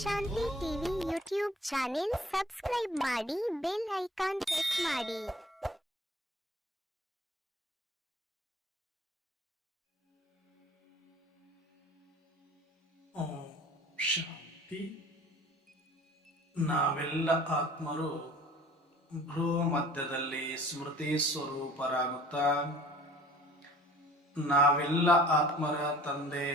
ಶಾಂತಿ TV YouTube channel subscribe ಮಾಡಿ, bell icon press ಮಾಡಿ. ಓಂ ಶಾಂತಿ. ನಾವೆಲ್ಲ ಆತ್ಮರು ಭ್ರೂ ಮಧ್ಯದಲ್ಲಿ ಸ್ಮೃತಿ ಸ್ವರೂಪರಾಗುತ್ತಾ ನಾವೆಲ್ಲ ಆತ್ಮರ ತಂದೆ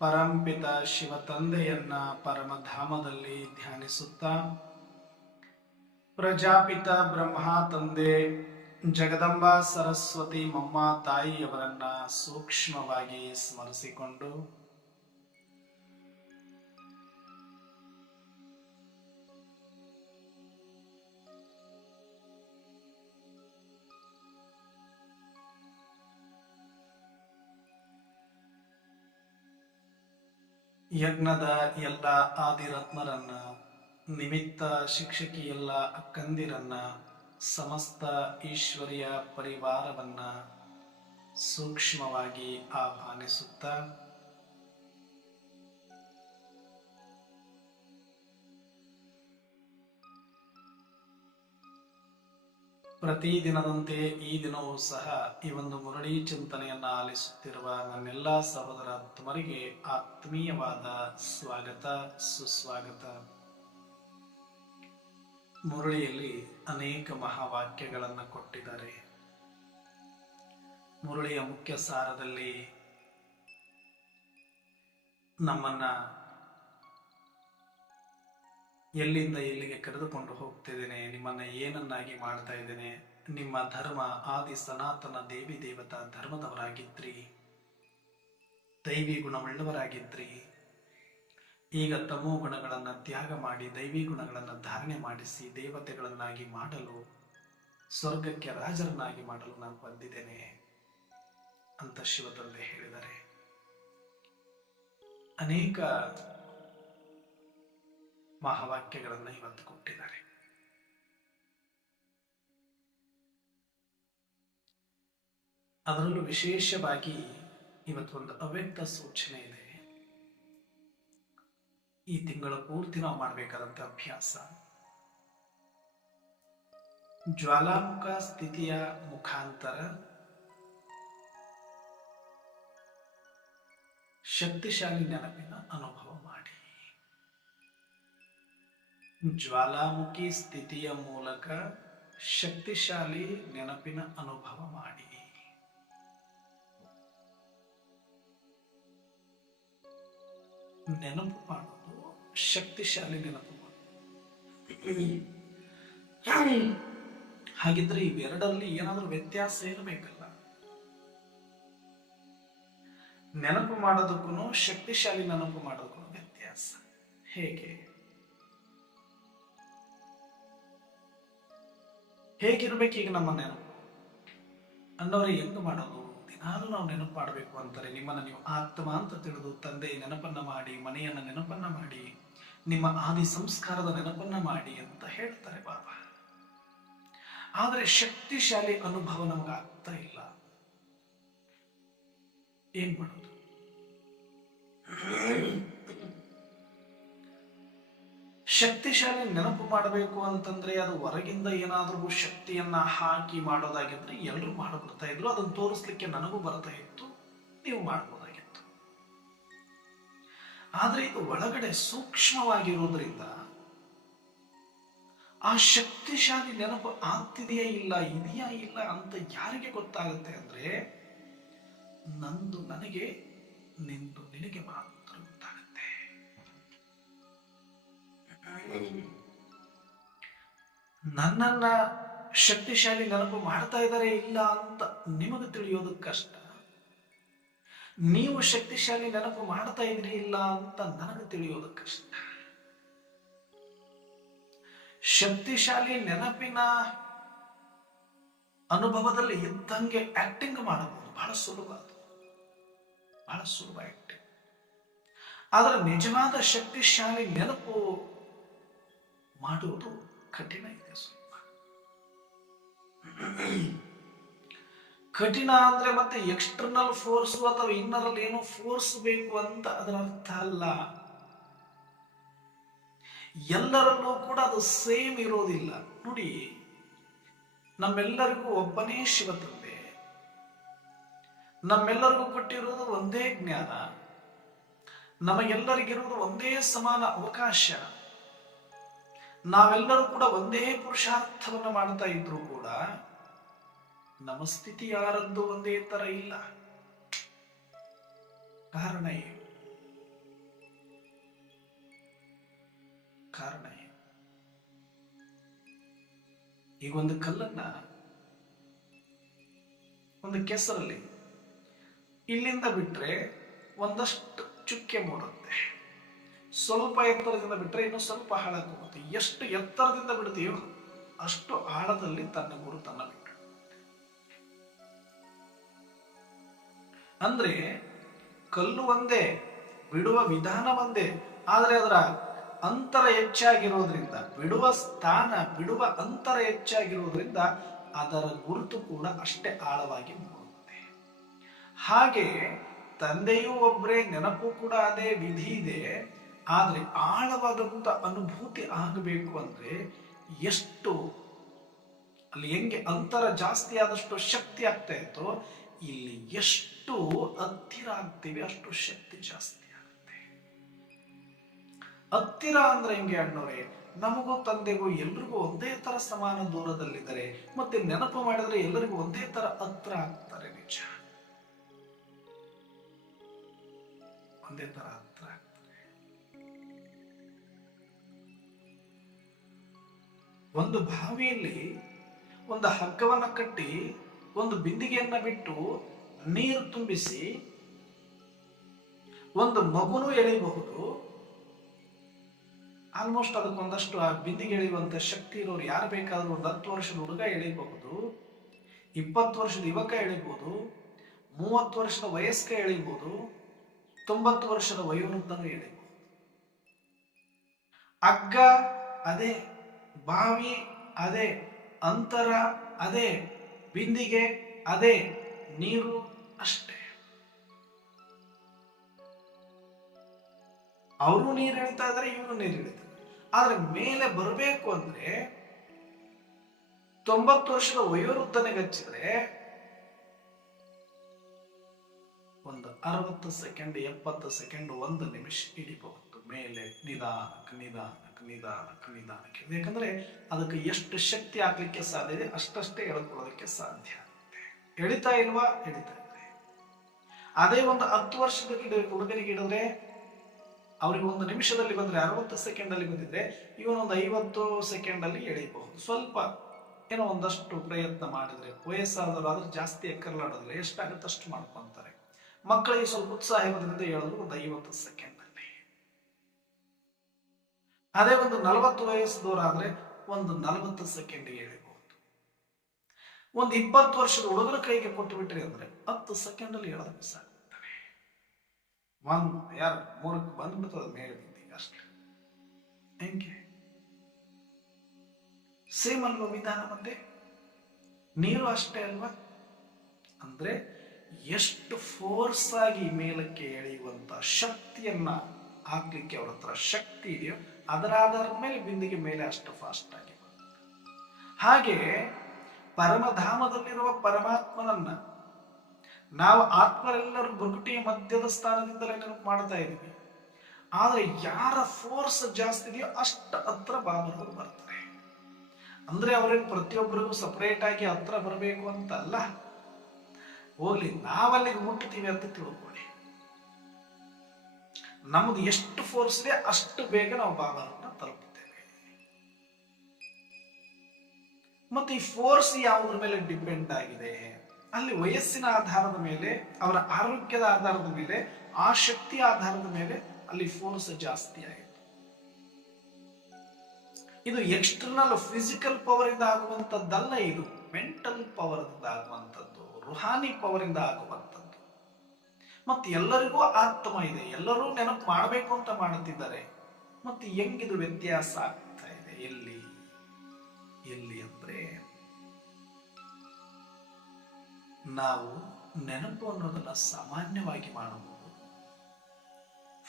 ಪರಂಪಿತ ಶಿವ ತಂದೆಯನ್ನ ಪರಮಧಾಮದಲ್ಲಿ ಧ್ಯಾನಿಸುತ್ತಾ ಪ್ರಜಾಪಿತ ಬ್ರಹ್ಮ ತಂದೆ ಜಗದಂಬಾ ಸರಸ್ವತಿ ಮಮ್ಮ ತಾಯಿಯವರನ್ನ ಸೂಕ್ಷ್ಮವಾಗಿ ಸ್ಮರಿಸಿಕೊಂಡು ಯಜ್ಞದ ಎಲ್ಲ ಆದಿರತ್ನರನ್ನ, ನಿಮಿತ್ತ ಶಿಕ್ಷಕಿ ಎಲ್ಲ ಅಕ್ಕಂದಿರನ್ನ, ಸಮಸ್ತ ಈಶ್ವರಿಯ ಪರಿವಾರವನ್ನ ಸೂಕ್ಷ್ಮವಾಗಿ ಆಹ್ವಾನಿಸುತ್ತ ಪ್ರತಿದಿನದಂತೆ ಈ ದಿನವೂ ಸಹ ಈ ಒಂದು ಮುರಳಿ ಚಿಂತನೆಯನ್ನ ಆಲಿಸುತ್ತಿರುವ ನನ್ನೆಲ್ಲ ಸಹೋದರಾತ್ಮರಿಗೆ ಆತ್ಮೀಯವಾದ ಸ್ವಾಗತ, ಸುಸ್ವಾಗತ. ಮುರಳಿಯಲ್ಲಿ ಅನೇಕ ಮಹಾವಾಕ್ಯಗಳನ್ನು ಕೊಟ್ಟಿದ್ದಾರೆ. ಮುರಳಿಯ ಮುಖ್ಯ ಸಾರದಲ್ಲಿ ನಮ್ಮನ್ನ ಎಲ್ಲಿಂದ ಎಲ್ಲಿಗೆ ಕರೆದುಕೊಂಡು ಹೋಗ್ತಿದ್ದೇನೆ, ನಿಮ್ಮನ್ನ ಏನನ್ನಾಗಿ ಮಾಡ್ತಾ ಇದ್ದೇನೆ, ನಿಮ್ಮ ಧರ್ಮ ಆದಿ ಸನಾತನ ದೇವಿ ದೇವತಾ ಧರ್ಮದವರಾಗಿದ್ರಿ, ದೈವಿ ಗುಣವುಳ್ಳವರಾಗಿದ್ರಿ. ಈಗ ತಮೋ ಗುಣಗಳನ್ನು ತ್ಯಾಗ ಮಾಡಿ ದೈವಿ ಗುಣಗಳನ್ನು ಧಾರಣೆ ಮಾಡಿಸಿ ದೇವತೆಗಳನ್ನಾಗಿ ಮಾಡಲು, ಸ್ವರ್ಗಕ್ಕೆ ರಾಜರನ್ನಾಗಿ ಮಾಡಲು ನಾನು ಬಂದಿದ್ದೇನೆ ಅಂತ ಶಿವತಂದೆ ಹೇಳಿದ್ದಾರೆ. ಅನೇಕ ಮಹಾವಾಕ್ಯಗಳನ್ನು ಇವತ್ತು ಕೊಟ್ಟಿದ್ದಾರೆ. ಅದರಲ್ಲೂ ವಿಶೇಷವಾಗಿ ಇವತ್ತೊಂದು ಅವ್ಯಕ್ತ ಸೂಚನೆ ಇದೆ. ಈ ತಿಂಗಳ ಪೂರ್ತಿ ನಾವು ಮಾಡಬೇಕಾದಂತ ಅಭ್ಯಾಸ, ಜ್ವಾಲಾಮುಖ ಸ್ಥಿತಿಯ ಮುಖಾಂತರ ಶಕ್ತಿಶಾಲಿ ನೆನಪಿನ ಅನುಭವ ಮಾಡಿ. ಜ್ವಾಲಾಮುಖಿ ಸ್ಥಿತಿಯ ಮೂಲಕ ಶಕ್ತಿಶಾಲಿ ನೆನಪಿನ ಅನುಭವ ಮಾಡಿ. ನೆನಪು ಮಾಡೋದು, ಶಕ್ತಿಶಾಲಿ ನೆನಪು ಮಾಡೋದು. ಹಾಗಿದ್ರೆ ಇವೆರಡರಲ್ಲಿ ಏನಾದ್ರೂ ವ್ಯತ್ಯಾಸ ಇರಬೇಕಲ್ಲ. ನೆನಪು ಮಾಡೋದಕ್ಕೂ ಶಕ್ತಿಶಾಲಿ ನೆನಪು ಮಾಡೋದಕ್ಕೂ ವ್ಯತ್ಯಾಸ ಹೇಗೆ? ಹೇಗಿರ್ಬೇಕು ಈಗ ನಮ್ಮ ನೆನಪು ಅನ್ನೋರು ಹೆಂಗ್ ಮಾಡೋದು? ದಿನಾಲು ನಾವು ನೆನಪು ಮಾಡಬೇಕು ಅಂತಾರೆ. ನಿಮ್ಮನ್ನ ನೀವು ಆತ್ಮ ಅಂತ ತಿಳಿದು ತಂದೆ ನೆನಪನ್ನ ಮಾಡಿ, ಮನೆಯನ್ನ ನೆನಪನ್ನ ಮಾಡಿ, ನಿಮ್ಮ ಆದಿ ಸಂಸ್ಕಾರದ ನೆನಪನ್ನ ಮಾಡಿ ಅಂತ ಹೇಳ್ತಾರೆ ಬಾಬಾ. ಆದ್ರೆ ಶಕ್ತಿಶಾಲಿ ಅನುಭವ ನಮಗೆ ಆಗ್ತಾ ಇಲ್ಲ. ಏನ್ ಮಾಡೋದು? ಶಕ್ತಿಶಾಲಿ ನೆನಪು ಮಾಡಬೇಕು ಅಂತಂದ್ರೆ ಅದು ಹೊರಗಿಂದ ಏನಾದ್ರೂ ಶಕ್ತಿಯನ್ನ ಹಾಕಿ ಮಾಡೋದಾಗಿದ್ರೆ ಎಲ್ಲರೂ ಮಾಡ್ಬಿಡ್ತಾ ಇದ್ರು. ಅದನ್ನು ತೋರಿಸ್ಲಿಕ್ಕೆ ನನಗೂ ಬರ್ತಾ ಇತ್ತು, ನೀವು ಮಾಡ್ಬೋದಾಗಿತ್ತು. ಆದ್ರೆ ಇದು ಒಳಗಡೆ ಸೂಕ್ಷ್ಮವಾಗಿರೋದ್ರಿಂದ ಆ ಶಕ್ತಿಶಾಲಿ ನೆನಪು ಆಗ್ತಿದೆಯಾ ಇಲ್ಲ, ಇದೆಯಾ ಇಲ್ಲ ಅಂತ ಯಾರಿಗೆ ಗೊತ್ತಾಗುತ್ತೆ ಅಂದ್ರೆ, ನಂದು ನನಗೆ, ನಿಂದು ನಿನಗೆ ಮಾತ್ರ ಗೊತ್ತಾಗುತ್ತೆ. ನನ್ನನ್ನ ಶಕ್ತಿಶಾಲಿ ನೆನಪು ಮಾಡ್ತಾ ಇದ್ದಾರೆ ಇಲ್ಲ ಅಂತ ನಿಮಗೆ ತಿಳಿಯೋದು ಕಷ್ಟ. ನೀವು ಶಕ್ತಿಶಾಲಿ ನೆನಪು ಮಾಡ್ತಾ ಇದ್ರಿ ಇಲ್ಲ ಅಂತ ನನಗೆ ತಿಳಿಯೋದು ಕಷ್ಟ. ಶಕ್ತಿಶಾಲಿ ನೆನಪಿನ ಅನುಭವದಲ್ಲಿ ಇದ್ದಂಗೆ ಆಕ್ಟಿಂಗ್ ಮಾಡಬಹುದು, ಬಹಳ ಸುಲಭ, ಬಹಳ ಸುಲಭ ಆಕ್ಟಿಂಗ್. ಆದರೆ ನಿಜವಾದ ಶಕ್ತಿಶಾಲಿ ನೆನಪು ಮಾಡುವುದು ಕಠಿಣ ಇದೆ. ಸ್ವಲ್ಪ ಕಠಿಣ ಅಂದ್ರೆ ಮತ್ತೆ ಎಕ್ಸ್ಟರ್ನಲ್ ಫೋರ್ಸ್ ಅಥವಾ ಇನ್ನರಲ್ಲಿ ಏನೋ ಫೋರ್ಸ್ ಬೇಕು ಅಂತ ಅದರ ಅರ್ಥ ಅಲ್ಲ. ಎಲ್ಲರಲ್ಲೂ ಕೂಡ ಅದು ಸೇಮ್ ಇರೋದಿಲ್ಲ. ನೋಡಿ, ನಮ್ಮೆಲ್ಲರಿಗೂ ಒಬ್ಬನೇ ಶಿವ ತಂದೆ, ನಮ್ಮೆಲ್ಲರಿಗೂ ಕೊಟ್ಟಿರುವುದು ಒಂದೇ ಜ್ಞಾನ, ನಮಗೆಲ್ಲರಿಗಿರುವುದು ಒಂದೇ ಸಮಾನ ಅವಕಾಶ, ನಾವೆಲ್ಲರೂ ಕೂಡ ಒಂದೇ ಪುರುಷಾರ್ಥವನ್ನು ಮಾಡ್ತಾ ಇದ್ರು ಕೂಡ ನಮ್ಮ ಸ್ಥಿತಿ ಯಾರದ್ದು ಒಂದೇ ತರ ಇಲ್ಲ. ಕಾರಣ ಏನು? ಕಾರಣ ಏನು? ಈಗ ಒಂದು ಕಲ್ಲನ್ನ ಒಂದು ಕೆಸರಲ್ಲಿ ಇಲ್ಲಿಂದ ಬಿಟ್ರೆ ಒಂದಷ್ಟು ಚುಕ್ಕೆ ಮೂಡುತ್ತೆ, ಸ್ವಲ್ಪ ಎತ್ತರದಿಂದ ಬಿಟ್ರೆ ಇನ್ನು ಸ್ವಲ್ಪ ಆಳಕ್ಕೆ ಹೋಗುತ್ತೆ. ಎಷ್ಟು ಎತ್ತರದಿಂದ ಬಿಡ್ತೀಯೋ ಅಷ್ಟು ಆಳದಲ್ಲಿ ತನ್ನ ಗುರುತನ್ನ ಬಿಟ್ಟು. ಅಂದ್ರೆ ಕಲ್ಲು ಒಂದೇ, ಬಿಡುವ ವಿಧಾನ ಒಂದೇ, ಆದರೆ ಅದರ ಅಂತರ ಹೆಚ್ಚಾಗಿರೋದ್ರಿಂದ, ಬಿಡುವ ಸ್ಥಾನ, ಬಿಡುವ ಅಂತರ ಹೆಚ್ಚಾಗಿರೋದ್ರಿಂದ ಅದರ ಗುರುತು ಕೂಡ ಅಷ್ಟೇ ಆಳವಾಗಿ ಮೂಡುತ್ತೆ. ಹಾಗೆ ತಂದೆಯೂ ಒಬ್ಬರೇ, ನೆನಪು ಕೂಡ ಅದೇ, ವಿಧಿ ಇದೆ. ಆದ್ರೆ ಆಳವಾದಂತ ಅನುಭೂತಿ ಆಗಬೇಕು ಅಂದ್ರೆ ಎಷ್ಟು, ಅಲ್ಲಿ ಹೆಂಗೆ ಅಂತರ ಜಾಸ್ತಿ ಆದಷ್ಟು ಶಕ್ತಿ ಆಗ್ತಾ ಇತ್ತು, ಇಲ್ಲಿ ಎಷ್ಟು ಹತ್ತಿರ ಆಗ್ತೀವಿ ಅಷ್ಟು ಶಕ್ತಿ ಜಾಸ್ತಿ ಆಗುತ್ತೆ. ಹತ್ತಿರ ಅಂದ್ರೆ ಹೆಂಗೆ ಅಣ್ಣವ್ರೆ? ನಮಗೂ ತಂದೆಗೂ ಎಲ್ರಿಗೂ ಒಂದೇ ತರ ಸಮಾನ ದೂರದಲ್ಲಿದ್ದಾರೆ, ಮತ್ತೆ ನೆನಪು ಮಾಡಿದ್ರೆ ಎಲ್ಲರಿಗೂ ಒಂದೇ ತರ ಹತ್ರ ಆಗ್ತಾರೆ. ನಿಜ, ಒಂದೇ ತರ ಹತ್ರ ಆಗ್ತಾರೆ. ಒಂದು ಬಾವಿಯಲ್ಲಿ ಒಂದು ಹಗ್ಗವನ್ನ ಕಟ್ಟಿ ಒಂದು ಬಿಂದಿಗೆಯನ್ನ ಬಿಟ್ಟು ನೀರು ತುಂಬಿಸಿ ಒಂದು ಮಗುನು ಎಳೆಯಬಹುದು. ಆಲ್ಮೋಸ್ಟ್ ಅದಕ್ಕೊಂದಷ್ಟು ಆ ಬಿಂದಿಗೆ ಎಳೆಯುವಂತ ಶಕ್ತಿ ಇರೋರು ಯಾರು ಬೇಕಾದ್ರೂ ಒಂದು 10 ವರ್ಷದ ಹುಡುಗ ಎಳೆಯಬಹುದು, 20 ವರ್ಷದ ಯುವಕ ಎಳೆಯಬಹುದು, 30 ವರ್ಷದ ವಯಸ್ಕ ಎಳೆಯಬಹುದು, 90 ವರ್ಷದ ವಯೋವೃದ್ಧನು ಎಳೆಯಬಹುದು. ಹಗ್ಗ ಅದೇ, ಬಾವಿ ಅದೇ, ಅಂತರ ಅದೇ, ಬಿಂದಿಗೆ ಅದೇ, ನೀರು ಅಷ್ಟೇ. ಅವರು ನೀರು ಎಳಿತಾ ಇದ್ದಾರೆ, ಇವರು ನೀರು ಎಳಿತಾರೆ. ಆದ್ರೆ ಮೇಲೆ ಬರಬೇಕು ಅಂದ್ರೆ 90 ವರ್ಷದ ವಯೋವೃದ್ಧನಿಗೆ ಹಚ್ಚಿದ್ರೆ ಒಂದು 60 ಸೆಕೆಂಡ್, 70 ಸೆಕೆಂಡ್, 1 ನಿಮಿಷ ಹಿಡಿಬಹುದು ಮೇಲೆ ನಿಧಾನಕ್ಕೆ ನಿಧಾನಕ್ಕೆ ನಿಧಾನಕ್ಕೆ ನಿಧಾನಕ್ಕೆ. ಯಾಕಂದ್ರೆ ಅದಕ್ಕೆ ಎಷ್ಟು ಶಕ್ತಿ ಹಾಕ್ಲಿಕ್ಕೆ ಸಾಧ್ಯ ಇದೆ ಅಷ್ಟಷ್ಟೇ ಎಳ್ಕೊಳ್ಳೋದಕ್ಕೆ ಸಾಧ್ಯ ಆಗುತ್ತೆ. ಎಳಿತಾ ಇಲ್ವಾ? ಎಳಿತಾ ಇದೆ. ಅದೇ ಒಂದು 10 ವರ್ಷದ ಹುಡುಗನಿಗೆ ಹಿಡಿದ್ರೆ ಅವ್ರಿಗೆ 1 ನಿಮಿಷದಲ್ಲಿ ಬಂದ್ರೆ 60 ಸೆಕೆಂಡ್ ಅಲ್ಲಿ ಬಂದಿದ್ರೆ ಇವನೊಂದು 50 ಸೆಕೆಂಡ್ ಅಲ್ಲಿ ಎಳಿಬಹುದು. ಸ್ವಲ್ಪ ಏನೋ ಒಂದಷ್ಟು ಪ್ರಯತ್ನ ಮಾಡಿದ್ರೆ, ವಯಸ್ಸಾದವರು ಆದ್ರೆ ಜಾಸ್ತಿ ಎಕ್ಕರ್ಲಾಡಿದ್ರೆ ಎಷ್ಟಾಗುತ್ತೆ ಅಷ್ಟು ಮಾಡ್ಕೊಂತಾರೆ. ಮಕ್ಕಳಿಗೆ ಸ್ವಲ್ಪ ಉತ್ಸಾಹ ಇರೋದ್ರಿಂದ ಹೇಳಿದ್ರು ಒಂದು 50 ಸೆಕೆಂಡ್ ಅಲ್ಲಿ. ಅದೇ ಒಂದು 40 ವಯಸ್ಸದವರಾದ್ರೆ ಒಂದು 40 ಸೆಕೆಂಡ್ಗೆ ಎಳಿಬಹುದು. ಒಂದು 20 ವರ್ಷದ ಹುಡುಗರ ಕೈಗೆ ಕೊಟ್ಟು ಬಿಟ್ರಿ ಅಂದ್ರೆ 10 ಸೆಕೆಂಡ್ ಅಲ್ಲಿ ಹೇಳೋದಕ್ಕೆ ಸಾಧ್ಯ. ಯಾರು 3ಕ್ಕೆ ಬಂದ್ಬಿಡ್ತದ ಮೇಲೆ ಬಿಂದಿಗೆ ಅಷ್ಟೇ. ಹೆಂಗೆ ಸೇಮ್ ಅಲ್ವಾ ವಿಧಾನ? ಮತ್ತೆ ನೀರು ಅಷ್ಟೇ ಅಲ್ವಾ? ಅಂದ್ರೆ ಎಷ್ಟು ಫೋರ್ಸ್ ಆಗಿ ಮೇಲಕ್ಕೆ ಎಳೆಯುವಂತ ಶಕ್ತಿಯನ್ನ ಹಾಕ್ಲಿಕ್ಕೆ ಅವ್ರ ಹತ್ರ ಶಕ್ತಿ ಇದೆಯೋ ಅದರ ಆಧಾರದ ಮೇಲೆ ಬಿಂದಿಗೆ ಮೇಲೆ ಅಷ್ಟು ಫಾಸ್ಟ್ ಆಗಿ. ಹಾಗೆ ಪರಮಧಾಮದಲ್ಲಿರುವ ಪರಮಾತ್ಮನನ್ನ ನಾವು ಆತ್ಮರೆಲ್ಲರೂ ಬುಗುಟಿಯ ಮಧ್ಯದ ಸ್ಥಾನದಿಂದಲೇ ನೆನಪು ಮಾಡ್ತಾ ಇದೀವಿ. ಆದ್ರೆ ಯಾರ ಫೋರ್ಸ್ ಜಾಸ್ತಿ ಇದೆಯೋ ಅಷ್ಟ ಹತ್ರ ಬಾಬರವರು ಬರ್ತಾರೆ. ಅಂದ್ರೆ ಅವ್ರೇನು ಪ್ರತಿಯೊಬ್ಬರಿಗೂ ಸಪರೇಟ್ ಆಗಿ ಹತ್ರ ಬರಬೇಕು ಅಂತ ಅಲ್ಲ, ಹೋಗ್ಲಿ ನಾವಲ್ಲಿಗೆ ಮುಟ್ತೀವಿ ಅಂತ ತಿಳ್ಕೊಳ್ಳಿ. ನಮ್ದು ಎಷ್ಟು ಫೋರ್ಸ್ ಇದೆ ಅಷ್ಟು ಬೇಗ ನಾವು ಬಾಬರನ್ನ ತಲುಪುತ್ತೇವೆ. ಮತ್ತೆ ಈ ಫೋರ್ಸ್ ಯಾವುದ್ರ ಮೇಲೆ ಡಿಪೆಂಡ್ ಆಗಿದೆ? ಅಲ್ಲಿ ವಯಸ್ಸಿನ ಆಧಾರದ ಮೇಲೆ, ಅವರ ಆರೋಗ್ಯದ ಆಧಾರದ ಮೇಲೆ, ಆ ಶಕ್ತಿಯ ಆಧಾರದ ಮೇಲೆ ಅಲ್ಲಿ ಫೋರ್ಸ್ ಜಾಸ್ತಿ ಆಯಿತು. ಇದು ಎಕ್ಸ್ಟರ್ನಲ್ ಫಿಸಿಕಲ್ ಪವರ್ ಇಂದ ಆಗುವಂತದ್ದಲ್ಲ, ಇದು ಮೆಂಟಲ್ ಪವರ್ ಇಂದ ಆಗುವಂಥದ್ದು, ರುಹಾನಿ ಪವರ್ ಇಂದ ಆಗುವಂಥದ್ದು. ಮತ್ತೆ ಎಲ್ಲರಿಗೂ ಆತ್ಮ ಇದೆ, ಎಲ್ಲರೂ ನೆನಪು ಮಾಡಬೇಕು ಅಂತ ಮಾಡುತ್ತಿದ್ದಾರೆ. ಮತ್ತೆ ಹೆಂಗಿದು ವ್ಯತ್ಯಾಸ ಆಗ್ತಾ ಇದೆ? ಎಲ್ಲಿ ಅಂದ್ರೆ ನಾವು ನೆನಪು ಅನ್ನೋದನ್ನ ಸಾಮಾನ್ಯವಾಗಿ ಮಾಡಬಹುದು,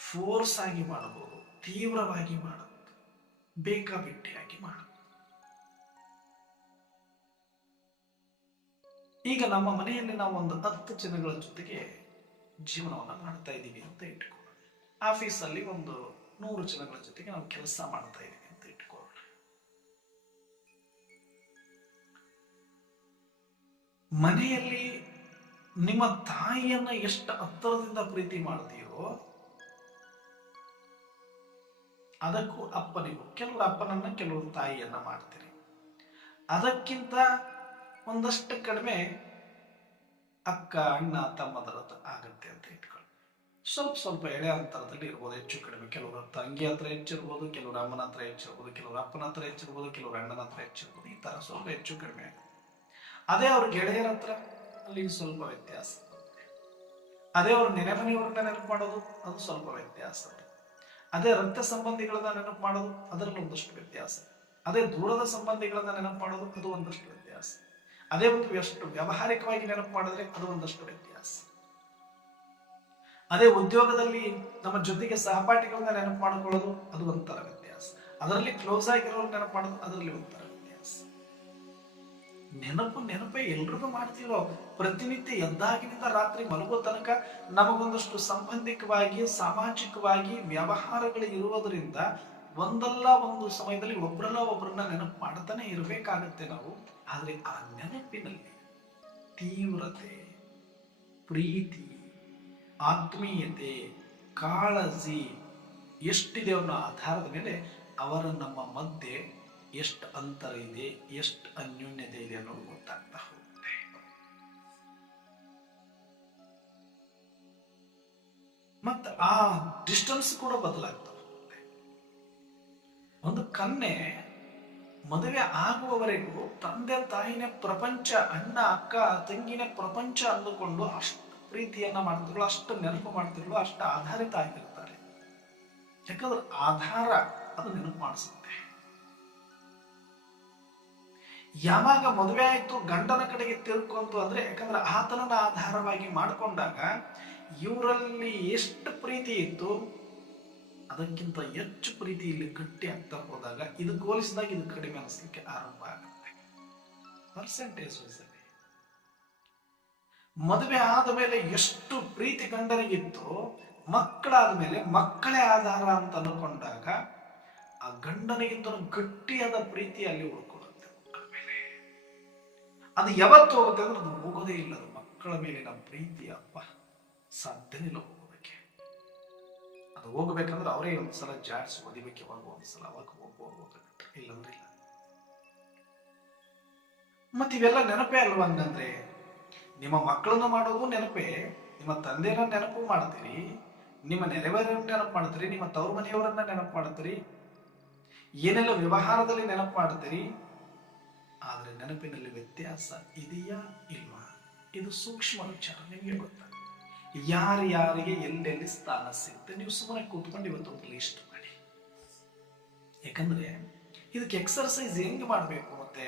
ಫೋರ್ಸ್ ಆಗಿ ಮಾಡಬಹುದು, ತೀವ್ರವಾಗಿ ಮಾಡಬಹುದು. ಬೇಕಾಬಿಟ್ಟಿಯಾಗಿ ಮಾಡು. ಈಗ ನಮ್ಮ ಮನೆಯಲ್ಲಿ ನಾವು ಒಂದು 10 ಜನಗಳ ಜೊತೆಗೆ ಜೀವನವನ್ನು ಮಾಡ್ತಾ ಇದ್ದೀವಿ ಅಂತ ಇಟ್ಕೊಳ್ಳೋಣ. ಆಫೀಸಲ್ಲಿ ಒಂದು 100 ಜನಗಳ ಜೊತೆಗೆ ನಾವು ಕೆಲಸ ಮಾಡ್ತಾ ಇದ್ದೀವಿ ಅಂತ ಇಟ್ಕೊಳ್ಳೋಣ. ಮನೆಯಲ್ಲಿ ನಿಮ್ಮ ತಾಯಿಯನ್ನ ಎಷ್ಟು ಹತ್ತಿರದಿಂದ ಪ್ರೀತಿ ಮಾಡ್ತೀರೋ ಅದಕ್ಕೂ ಅಪ್ಪನಿಗೂ, ಕೆಲವರು ಅಪ್ಪನನ್ನ ಕೆಲವರು ತಾಯಿಯನ್ನ ಮಾಡ್ತೀರಿ. ಅದಕ್ಕಿಂತ ಒಂದಷ್ಟು ಕಡಿಮೆ ಅಕ್ಕ ಅಣ್ಣ ತಮ್ಮದರ ಆಗತ್ತೆ ಅಂತ ಇಟ್ಕೊಳ್ಳಿ. ಸ್ವಲ್ಪ ಸ್ವಲ್ಪ ಎಳೆ ಅಂತರದಲ್ಲಿ ಇರ್ಬೋದು, ಹೆಚ್ಚು ಕಡಿಮೆ. ಕೆಲವರು ತಂಗಿ ಹತ್ರ ಹೆಚ್ಚಿರ್ಬೋದು, ಕೆಲವರು ಅಮ್ಮನ ಹತ್ರ ಹೆಚ್ಚಿರ್ಬೋದು, ಕೆಲವರು ಅಪ್ಪನ ಹತ್ರ ಹೆಚ್ಚಿರ್ಬೋದು, ಕೆಲವರು ಅಣ್ಣನ ಹತ್ರ ಹೆಚ್ಚಿರ್ಬೋದು. ಈ ತರ ಸ್ವಲ್ಪ ಹೆಚ್ಚು ಕಡಿಮೆ. ಅದೇ ಅವ್ರ ಗೆಳೆಯರ ಹತ್ರ ಅಲ್ಲಿ ಸ್ವಲ್ಪ ವ್ಯತ್ಯಾಸ. ಅದೇ ಅವ್ರ ನೆನೆಮನೆಯವ್ರನ್ನ ನೆನಪು ಮಾಡೋದು, ಅದು ಸ್ವಲ್ಪ ವ್ಯತ್ಯಾಸ. ಅದೇ ರಕ್ತ ಸಂಬಂಧಿಗಳನ್ನ ನೆನಪು ಮಾಡೋದು, ಅದರಲ್ಲಿ ಒಂದಷ್ಟು ವ್ಯತ್ಯಾಸ. ಅದೇ ದೂರದ ಸಂಬಂಧಿಗಳನ್ನ ನೆನಪು ಮಾಡೋದು, ಅದು ಒಂದಷ್ಟು ವ್ಯತ್ಯಾಸ. ಅದೇ ಒಂದು ಎಷ್ಟು ವ್ಯಾವಹಾರಿಕವಾಗಿ ನೆನಪು ಮಾಡಿದ್ರೆ ಅದು ಒಂದಷ್ಟು ವ್ಯತ್ಯಾಸ. ಅದೇ ಉದ್ಯೋಗದಲ್ಲಿ ನಮ್ಮ ಜೊತೆಗೆ ಸಹಪಾಠಿಗಳನ್ನ ನೆನಪು ಮಾಡಿಕೊಳ್ಳೋದು, ಅದು ಒಂಥರ ವ್ಯತ್ಯಾಸ. ಅದರಲ್ಲಿ ಕ್ಲೋಸ್ ಆಗಿರೋರು ನೆನಪು ಮಾಡೋದು, ಅದರಲ್ಲಿ ಒಂಥರ ವ್ಯತ್ಯಾಸ. ನೆನಪೇ ಎಲ್ರಿಗೂ ಮಾಡ್ತೀವೋ. ಪ್ರತಿನಿತ್ಯ ಎದ್ದಾಗಿನಿಂದ ರಾತ್ರಿ ಮಲಗೋ ತನಕ ನಮಗೊಂದಷ್ಟು ಸಂಬಂಧಿಕವಾಗಿ ಸಾಮಾಜಿಕವಾಗಿ ವ್ಯವಹಾರಗಳು ಇರುವುದರಿಂದ ಒಂದಲ್ಲ ಒಂದು ಸಮಯದಲ್ಲಿ ಒಬ್ಬರಲ್ಲ ಒಬ್ಬರನ್ನ ನೆನಪು ಮಾಡ್ತಾನೆ ಇರಬೇಕಾಗತ್ತೆ ನಾವು. ಆದ್ರೆ ಆ ನೆನಪಿನಲ್ಲಿ ತೀವ್ರತೆ, ಪ್ರೀತಿ, ಆತ್ಮೀಯತೆ, ಕಾಳಜಿ ಎಷ್ಟಿದೆ ಅನ್ನೋ ಆಧಾರದ ಮೇಲೆ ಅವರ ನಮ್ಮ ಮಧ್ಯೆ ಎಷ್ಟು ಅಂತರ ಇದೆ, ಎಷ್ಟು ಅನ್ಯೋನ್ಯತೆ ಇದೆ ಅನ್ನೋದು ಗೊತ್ತಾಗ್ತಾ ಹೋಗುತ್ತೆ. ಮತ್ತೆ ಆ ಡಿಸ್ಟೆನ್ಸ್ ಕೂಡ ಬದಲಾಗ್ತಾ ಹೋಗುತ್ತೆ. ಒಂದು ಕನ್ಯೆ ಮದುವೆ ಆಗುವವರೆಗೂ ತಂದೆ ತಾಯಿನೇ ಪ್ರಪಂಚ, ಅಣ್ಣ ಅಕ್ಕ ತಂಗಿನೇ ಪ್ರಪಂಚ ಅಂದುಕೊಂಡು ಅಷ್ಟು ಪ್ರೀತಿಯನ್ನ ಮಾಡ್ತಿರ್ಳು, ಅಷ್ಟು ನೆನಪು ಮಾಡ್ತಿರ್ಳು, ಅಷ್ಟು ಆಧಾರಿತ ಆಗಿರ್ತಾರೆ. ಯಾಕಂದ್ರೆ ಆಧಾರ ಅದು ನೆನಪು ಮಾಡಿಸುತ್ತೆ. ಯಾವಾಗ ಮದುವೆ ಆಯ್ತು ಗಂಡನ ಕಡೆಗೆ ತಿರ್ಕೊಂತು ಅಂದ್ರೆ, ಯಾಕಂದ್ರೆ ಆತನನ್ನ ಆಧಾರವಾಗಿ ಮಾಡಿಕೊಂಡಾಗ ಇವರಲ್ಲಿ ಎಷ್ಟು ಪ್ರೀತಿ ಇತ್ತು ಅದಕ್ಕಿಂತ ಹೆಚ್ಚು ಪ್ರೀತಿ ಇಲ್ಲಿ ಗಟ್ಟಿ ಆಗ್ತಾ ಹೋದಾಗ ಇದು ಹೋಲಿಸಿದಾಗ ಇದು ಕಡಿಮೆ ಅನಿಸ್ಲಿಕ್ಕೆ ಆರಂಭ ಆಗುತ್ತೆ. ಪರ್ಸೆಂಟೇಜ್ ಮದುವೆ ಆದ ಮೇಲೆ ಎಷ್ಟು ಪ್ರೀತಿ ಗಂಡನಿಗಿತ್ತು, ಮಕ್ಕಳಾದ ಮೇಲೆ ಮಕ್ಕಳೇ ಆಧಾರ ಅಂತ ಅನ್ಕೊಂಡಾಗ ಆ ಗಂಡನಿಗಿಂತ ಗಟ್ಟಿಯಾದ ಪ್ರೀತಿ ಅಲ್ಲಿ ಉಳ್ಕೊಳ್ಳುತ್ತೆ ಮಕ್ಕಳ ಮೇಲೆ. ಅದು ಯಾವತ್ತು ಹೋಗುತ್ತೆ ಅಂದ್ರೆ ಅದು ಹೋಗೋದೇ ಇಲ್ಲ. ಅದು ಮಕ್ಕಳ ಮೇಲಿನ ಪ್ರೀತಿ ಅಪ್ಪ ಸಾಧ್ಯನೇ ಇಲ್ಲ ಹೋಗೋದಕ್ಕೆ. ಅದು ಹೋಗ್ಬೇಕಂದ್ರೆ ಅವರೇ ಒಂದ್ಸಲ ಜಾಡ್ಸ್ ಒದಿಬೇಕೆ ಒಂದ್ಸಲ, ಅವಾಗ ಹೋಗ್ಬೋದು, ಇಲ್ಲಂದ್ರೆ ಇಲ್ಲ. ಮತ್ತೆ ಇವೆಲ್ಲ ನೆನಪೇ ಅಲ್ವಾ? ಹಂಗಂದ್ರೆ ನಿಮ್ಮ ಮಕ್ಕಳನ್ನ ಮಾಡೋದು ನೆನಪೇ, ನಿಮ್ಮ ತಂದೆಯನ್ನ ನೆನಪು ಮಾಡ್ತೀರಿ, ನಿಮ್ಮ ನೆರೆಹೊರೆಯವ್ರನ್ನ ನೆನಪು ಮಾಡ್ತೀರಿ, ನಿಮ್ಮ ತವರು ಮನೆಯವರನ್ನ ನೆನಪು ಮಾಡ್ತೀರಿ, ಏನೆಲ್ಲ ವ್ಯವಹಾರದಲ್ಲಿ ನೆನಪು ಮಾಡ್ತೀರಿ. ಆದ್ರೆ ನೆನಪಿನಲ್ಲಿ ವ್ಯತ್ಯಾಸ ಇದೆಯಾ ಇಲ್ವಾ? ಇದು ಸೂಕ್ಷ್ಮ ವಿಚಾರ. ನಿಮಗೆ ಗೊತ್ತ ಯಾರ್ಯಾರಿಗೆ ಎಲ್ಲೆಲ್ಲಿ ಸ್ಥಾನ ಸಿಗುತ್ತೆ. ನೀವು ಸುಮ್ಮನೆ ಕೂತ್ಕೊಂಡು ಇವತ್ತೊಂದು ಲಿಸ್ಟ್ ಮಾಡಿ. ಯಾಕಂದ್ರೆ ಇದಕ್ಕೆ ಎಕ್ಸರ್ಸೈಸ್ ಹೆಂಗ್ ಮಾಡ್ಬೇಕು, ಮತ್ತೆ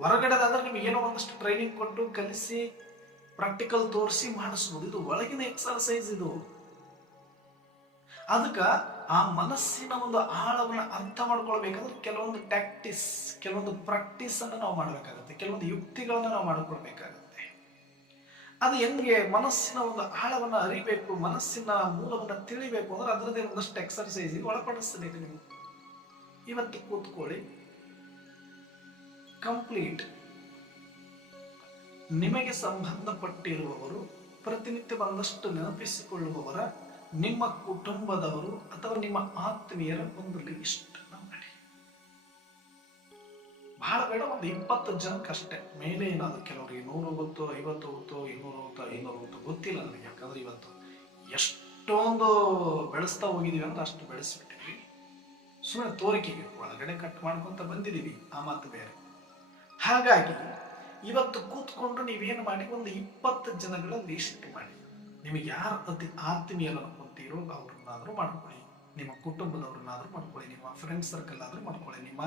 ಹೊರಗಡೆದಾದ್ರೆ ನಿಮ್ಗೆ ಏನೋ ಒಂದಷ್ಟು ಟ್ರೈನಿಂಗ್ ಕೊಟ್ಟು ಕಲಿಸಿ ಪ್ರಾಕ್ಟಿಕಲ್ ತೋರಿಸಿ ಮಾಡಿಸ್ಬೋದು. ಇದು ಒಳಗಿನ ಎಕ್ಸರ್ಸೈಸ್ ಇದು. ಅದಕ್ಕ ಆ ಮನಸ್ಸಿನ ಒಂದು ಆಳವನ್ನ ಅರ್ಥ ಮಾಡ್ಕೊಳ್ಬೇಕಂದ್ರೆ ಕೆಲವೊಂದು ಟ್ಯಾಕ್ಟಿಸ್, ಕೆಲವೊಂದು ಪ್ರಾಕ್ಟೀಸ್ ಅನ್ನ ನಾವು ಮಾಡ್ಬೇಕಾಗತ್ತೆ, ಕೆಲವೊಂದು ಯುಕ್ತಿಗಳನ್ನ ನಾವು ಮಾಡ್ಕೊಳ್ಬೇಕಾಗತ್ತೆ. ಅದು ಹೆಂಗೆ ಮನಸ್ಸಿನ ಒಂದು ಆಳವನ್ನ ಅರಿಬೇಕು, ಮನಸ್ಸಿನ ಮೂಲವನ್ನ ತಿಳಿಬೇಕು ಅಂದ್ರೆ ಅದರದೇ ಒಂದಷ್ಟು ಎಕ್ಸರ್ಸೈಸ್ ಒಳಪಡಿಸಬೇಕು. ನೀವು ಇವತ್ತು ಕೂತ್ಕೊಳ್ಳಿ, ಕಂಪ್ಲೀಟ್ ನಿಮಗೆ ಸಂಬಂಧಪಟ್ಟಿರುವವರು, ಪ್ರತಿನಿತ್ಯ ಬಂದಷ್ಟು ನೆನಪಿಸಿಕೊಳ್ಳುವವರ, ನಿಮ್ಮ ಕುಟುಂಬದವರು ಅಥವಾ ನಿಮ್ಮ ಆತ್ಮೀಯರ ಒಂದು ಲಿಸ್ಟ್ ಮಾಡಿ. ಬಹಳ ಬೇಡ, ಒಂದು 20 ಜನಕ್ಕಷ್ಟೇ. ಮೇಲೆ ಏನಾದ್ರು ಕೆಲವರಿಗೆ 100 ಗೊತ್ತು, 50 ಗೊತ್ತು, 200 ಗೊತ್ತು, 500 ಗೊತ್ತು, ಗೊತ್ತಿಲ್ಲ ನನಗೆ. ಯಾಕಂದ್ರೆ ಇವತ್ತು ಎಷ್ಟೊಂದು ಬೆಳೆಸ್ತಾ ಹೋಗಿದೀವಿ ಅಂತ ಅಷ್ಟು ಬೆಳೆಸ್ಬಿಟ್ಟಿದ್ವಿ. ಸುಮ್ಮನೆ ತೋರಿಕೆಗೆ ಒಳಗಡೆ ಕಟ್ ಮಾಡ್ಕೊಂತ ಬಂದಿದೀವಿ, ಆ ಮಾತು ಬೇರೆ. ಹಾಗಾಗಿ ಇವತ್ತು ಕೂತ್ಕೊಂಡು ನೀವೇನು ಮಾಡಿ, ಒಂದು 20 ಜನಗಳ ಲಿಸ್ಟ್ ಮಾಡಿ. ನಿಮಗೆ ಯಾರು ಅತಿ ಆತ್ಮೀಯರು ಅನ್ಕೊಂತೀರೋ ಅವ್ರನ್ನಾದ್ರೂ ಮಾಡ್ಕೊಳ್ಳಿ, ನಿಮ್ಮ ಕುಟುಂಬದವ್ರನ್ನಾದ್ರೂ ಮಾಡ್ಕೊಳ್ಳಿ, ನಿಮ್ಮ ಫ್ರೆಂಡ್ ಸರ್ಕಲ್ ಆದ್ರೂ ಮಾಡ್ಕೊಳ್ಳಿ, ನಿಮ್ಮ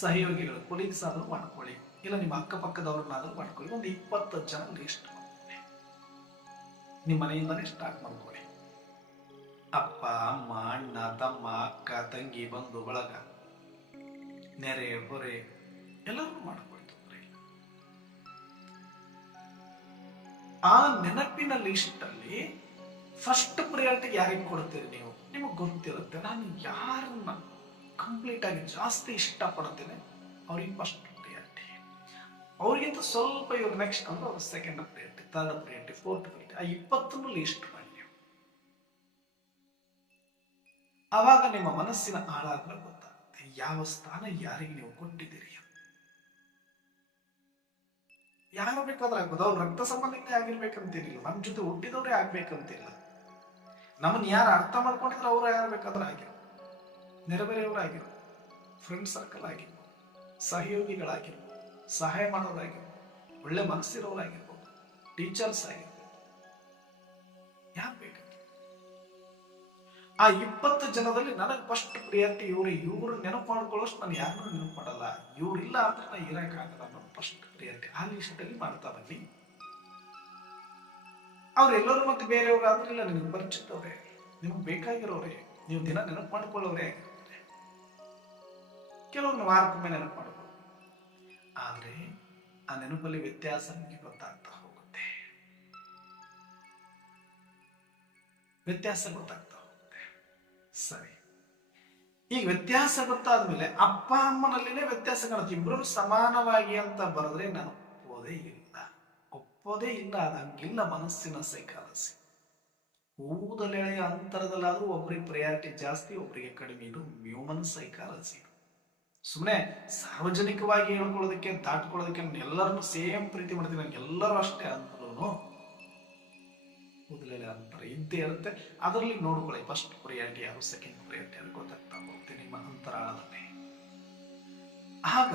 ಸಹಯೋಗಿಗಳು ಕೊಲೀಗ್ಸ್ ಆದ್ರೂ ಮಾಡ್ಕೊಳ್ಳಿ, ಇಲ್ಲ ನಿಮ್ಮ ಅಕ್ಕಪಕ್ಕದವ್ರನ್ನಾದ್ರೂ ಮಾಡ್ಕೊಳ್ಳಿ. ಒಂದು 20 ಜನ ಲಿಸ್ಟ್ ಮಾಡ್ಕೊಳ್ಳಿ. ನಿಮ್ಮ ಮನೆಯಿಂದಾನೇ ಸ್ಟಾರ್ಟ್ ಮಾಡ್ಕೊಳ್ಳಿ. ಅಪ್ಪ, ಅಮ್ಮ, ಅಣ್ಣ, ತಮ್ಮ, ಅಕ್ಕ, ತಂಗಿ, ಬಂಧು ಬಳಗ ನೆರೆ ಹೊರೆ ಎಲ್ಲರೂ ಮಾಡ್ಕೊಳ್ತಾರೆ. ಆ ನೆನಪಿನ ಲಿಸ್ಟ್ ಅಲ್ಲಿ ಫಸ್ಟ್ ಪ್ರಿಯಾರಿಟಿ ಯಾರಿಗೆ ಕೊಡ್ತೀರಿ ನೀವು? ನಿಮಗೆ ಗೊತ್ತಿರುತ್ತೆ, ನಾನು ಯಾರನ್ನ ಕಂಪ್ಲೀಟ್ ಆಗಿ ಜಾಸ್ತಿ ಇಷ್ಟಪಡ್ತೇನೆ ಅವ್ರಿಗೆ ಫಸ್ಟ್ ಪ್ರಿಯಾರಿಟಿ. ಅವ್ರಿಗಿಂತ ಸ್ವಲ್ಪ ಇವ್ರು ನೆಕ್ಸ್ಟ್ ಅಂದ್ರೆ ಅವ್ರ second priority, third priority, fourth priority. ಆ 20 ಲಿಸ್ಟ್ ಮಾಡಿ ನೀವು. ಆವಾಗ ನಿಮ್ಮ ಮನಸ್ಸಿನ ಆಳಾಗ್ಲ ಗೊತ್ತಾಗುತ್ತೆ ಯಾವ ಸ್ಥಾನ ಯಾರಿಗೆ ನೀವು ಕೊಟ್ಟಿದ್ದೀರಿ. ಯಾರು ಬೇಕಾದ್ರೆ ಆಗ್ಬೋದು, ಅವ್ರು ರಕ್ತ ಸಂಬಂಧಿಕರೇ ಆಗಿರ್ಬೇಕಂತೇನಿಲ್ಲ, ನಮ್ಮ ಜೊತೆ ಹುಟ್ಟಿದವರೇ ಆಗ್ಬೇಕಂತಿಲ್ಲ. ನಮ್ಮನ್ನ ಯಾರು ಅರ್ಥ ಮಾಡ್ಕೊಂಡಿದ್ರೆ ಅವ್ರು ಯಾರು ಬೇಕಾದ್ರೆ ಆಗಿರೋ, ನೆರೆಬೇರೆಯವರು ಆಗಿರೋ, ಫ್ರೆಂಡ್ ಸರ್ಕಲ್ ಆಗಿರ್ಬೋದು, ಸಹಯೋಗಿಗಳಾಗಿರ್ಬೋದು, ಸಹಾಯ ಮಾಡೋರಾಗಿರ್ಬೋದು, ಒಳ್ಳೆ ಮನಸ್ಸಿರೋರಾಗಿರ್ಬೋದು, ಟೀಚರ್ಸ್ ಆಗಿರ್ಬೋದು, ಯಾರು ಬೇಕಂತ. ಆ 20 ಜನದಲ್ಲಿ ನನಗೆ ಫಸ್ಟ್ ಪ್ರಿಯಾರಿಟಿ ಇವ್ರು ನೆನಪು ಮಾಡ್ಕೊಳ್ಳೋಷ್ಟು ನಾನು ಯಾರನ್ನೂ ನೆನಪು ಮಾಡಲ್ಲ, ಇವ್ರಿಲ್ಲ ಅಂದ್ರೆ ನಾನು ಇರಕ್ಕಾಗಲ್ಲ ಅನ್ನೋ ಫಸ್ಟ್ ಪ್ರಿಯಾರಿಟಿ ಆ ಲಿಸ್ಟ್ ಅಲ್ಲಿ ಮಾಡ್ತಾ ಬನ್ನಿ. ಅವ್ರೆಲ್ಲರೂ ಮತ್ತೆ ಬೇರೆಯವ್ರು ಆದ್ರಿಲ್ಲ, ನಿಮ್ಗೆ ಪರಿಚಿತವ್ರೆ, ನಿಮ್ಗೆ ಬೇಕಾಗಿರೋರೆ, ನೀವು ದಿನ ನೆನಪು ಮಾಡ್ಕೊಳ್ಳೋರೆ ಆಗಿರ್ತಾರೆ. ಕೆಲವ್ರನ್ನ ವಾರಕ್ಕೊಮ್ಮೆ ನೆನಪು ಮಾಡ್ಬೋದು, ಆದ್ರೆ ಆ ನೆನಪಲ್ಲಿ ವ್ಯತ್ಯಾಸ ನಿಮಗೆ ಗೊತ್ತಾಗ್ತಾ ಹೋಗುತ್ತೆ, ವ್ಯತ್ಯಾಸ ಗೊತ್ತಾಗ್ತಾ ಹೋಗುತ್ತೆ. ಸರಿ, ಈಗ ವ್ಯತ್ಯಾಸ ಗೊತ್ತಾದ್ಮೇಲೆ ಅಪ್ಪ ಅಮ್ಮನಲ್ಲಿನೇ ವ್ಯತ್ಯಾಸ ಕಾಣುತ್ತೆ. ಇಬ್ರು ಸಮಾನವಾಗಿ ಅಂತ ಬರೆದ್ರೆ ನಾನು ಒಪ್ಪೋದೇ ಇಲ್ಲ, ಅದಂಗಿಲ್ಲ. ಮನಸ್ಸಿನ ಸೈಕಾಲಜಿ ಊದಲೆಳೆಯ ಅಂತರದಲ್ಲಾದ್ರೂ ಒಬ್ರಿಗೆ ಪ್ರಿಯಾರಿಟಿ ಜಾಸ್ತಿ, ಒಬ್ರಿಗೆ ಕಡಿಮೆ. ಇದು ಹ್ಯೂಮನ್ ಸೈಕಾಲಜಿ. ಸುಮ್ಮನೆ ಸಾರ್ವಜನಿಕವಾಗಿ ಹೇಳ್ಕೊಳ್ಳೋದಕ್ಕೆ ದಾಟ್ಕೊಳ್ಳೋದಕ್ಕೆ ನಾನು ಎಲ್ಲರನ್ನು ಸೇಮ್ ಪ್ರೀತಿ ಮಾಡ್ತೀನಿ, ನಂಗೆ ಎಲ್ಲರೂ ಅಷ್ಟೇ ಅಂದ್ರೂ ಊದಲೆಳೆ ಅಂತರ ಇದ್ದೇ ಇರುತ್ತೆ. ಅದರಲ್ಲಿ ನೋಡ್ಕೊಳ್ಳಿ ಫಸ್ಟ್ ಪ್ರಿಯಾರಿಟಿ ಯಾರು, ಸೆಕೆಂಡ್ ಪ್ರಿಯಾರಿಟಿ ಯಾರು ಗೊತ್ತಾಗ್ತಾ ಹೋಗುತ್ತೆ ನಿಮ್ಮ ಅಂತರಾಳದಲ್ಲಿ. ಆಗ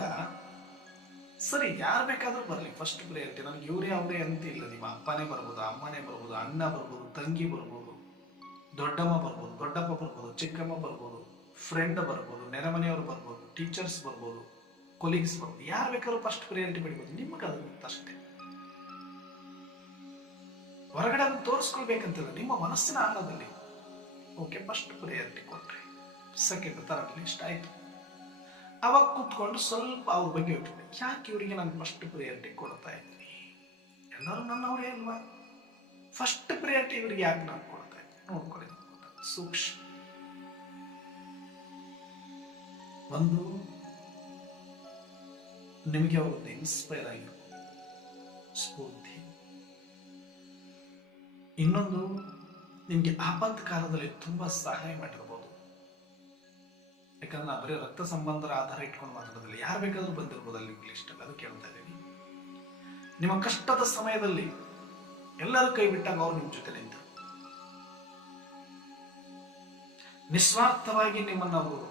ಸರಿ, ಯಾರು ಬೇಕಾದ್ರೂ ಬರಲಿ ಫಸ್ಟ್ ಪ್ರಿಯಾರಿಟಿ, ನನಗೆ ಇವರೇ ಅವರೇ ಅಂತ ಇಲ್ಲ. ನಿಮ್ಮ ಅಪ್ಪನೇ ಬರ್ಬೋದು, ಅಮ್ಮನೇ ಬರ್ಬೋದು, ಅಣ್ಣ ಬರ್ಬೋದು, ತಂಗಿ ಬರ್ಬೋದು, ದೊಡ್ಡಮ್ಮ ಬರ್ಬೋದು, ದೊಡ್ಡಪ್ಪ ಬರ್ಬೋದು, ಚಿಕ್ಕಮ್ಮ ಬರ್ಬೋದು, ಫ್ರೆಂಡ್ ಬರ್ಬೋದು, ನೆರೆಮನೆಯವರು ಬರ್ಬೋದು, ಟೀಚರ್ಸ್ ಬರ್ಬೋದು, ಕೊಲೀಗ್ಸ್ ಬರ್ಬೋದು, ಯಾರು ಬೇಕಾದ್ರೂ ಫಸ್ಟ್ ಪ್ರಿಯಾರಿಟಿ ಪಡಿಬೋದು. ನಿಮಗೆ ಅದು ಅಷ್ಟೇ, ಹೊರಗಡೆ ಅದನ್ನು ತೋರಿಸ್ಕೊಳ್ಬೇಕಂತಿಲ್ಲ, ನಿಮ್ಮ ಮನಸ್ಸಿನ ಆಳದಲ್ಲಿ ಓಕೆ ಫಸ್ಟ್ ಪ್ರಿಯಾರಿಟಿ ಕೊಟ್ರಿ, ಸೆಕೆಂಡ್ ಥರ್ಡ್ ಲಿಸ್ಟ್ ಆಯ್ತು. ಅವಾಗ ಕೂತ್ಕೊಂಡು ಸ್ವಲ್ಪ ಅವ್ರ ಬಗ್ಗೆ ಹೇಳ್ತೀನಿ, ಯಾಕೆ ಇವರಿಗೆ ನಾನು ಫಸ್ಟ್ ಪ್ರಿಯಾರಿಟಿ ಕೊಡ್ತಾ ಇದ್ದೀನಿ? ಎಲ್ಲರೂ ನನ್ನವರೇ ಅಲ್ವಾ, ಫಸ್ಟ್ ಪ್ರಿಯಾರಿಟಿ ಇವರಿಗೆ ಯಾಕೆ ನಾನು ಕೊಡ್ತಾ ಇದ್ದೀನಿ ನೋಡ್ಕೊಳ್ಳಿ. ಸೂಕ್ಷ್ಮ ಒಂದು, ನಿಮಗೆ ಅವ್ರದ್ದು ಇನ್ಸ್ಪೈರ್ ಆಗಿರ್ಬೋದು, ಸ್ಫೂರ್ತಿ. ಇನ್ನೊಂದು, ನಿಮ್ಗೆ ಆಪತ್ ಕಾಲದಲ್ಲಿ ತುಂಬಾ ಸಹಾಯ ಮಾಡಿರ್ಬೋದು. ಯಾಕಂದ್ರೆ ನಾ ಬರೀ ರಕ್ತ ಸಂಬಂಧರ ಆಧಾರ ಇಟ್ಕೊಂಡು ಮಾತಾಡೋದಿಲ್ಲ, ಯಾರು ಬೇಕಾದ್ರೂ ಬಂದಿರ್ಬೋದು ಅಲ್ಲಿ ಲಿಸ್ಟ್ ಅಲ್ಲಿ, ಅದು ಕೇಳ್ತಾ ಇದ್ದೀನಿ. ನಿಮ್ಮ ಕಷ್ಟದ ಸಮಯದಲ್ಲಿ ಎಲ್ಲರೂ ಕೈ ಬಿಟ್ಟಾಗ ಅವ್ರು ನಿಮ್ ಜೊತೆ ನಿಂತ ನಿಸ್ವಾರ್ಥವಾಗಿ ನಿಮ್ಮನ್ನ ಅವರು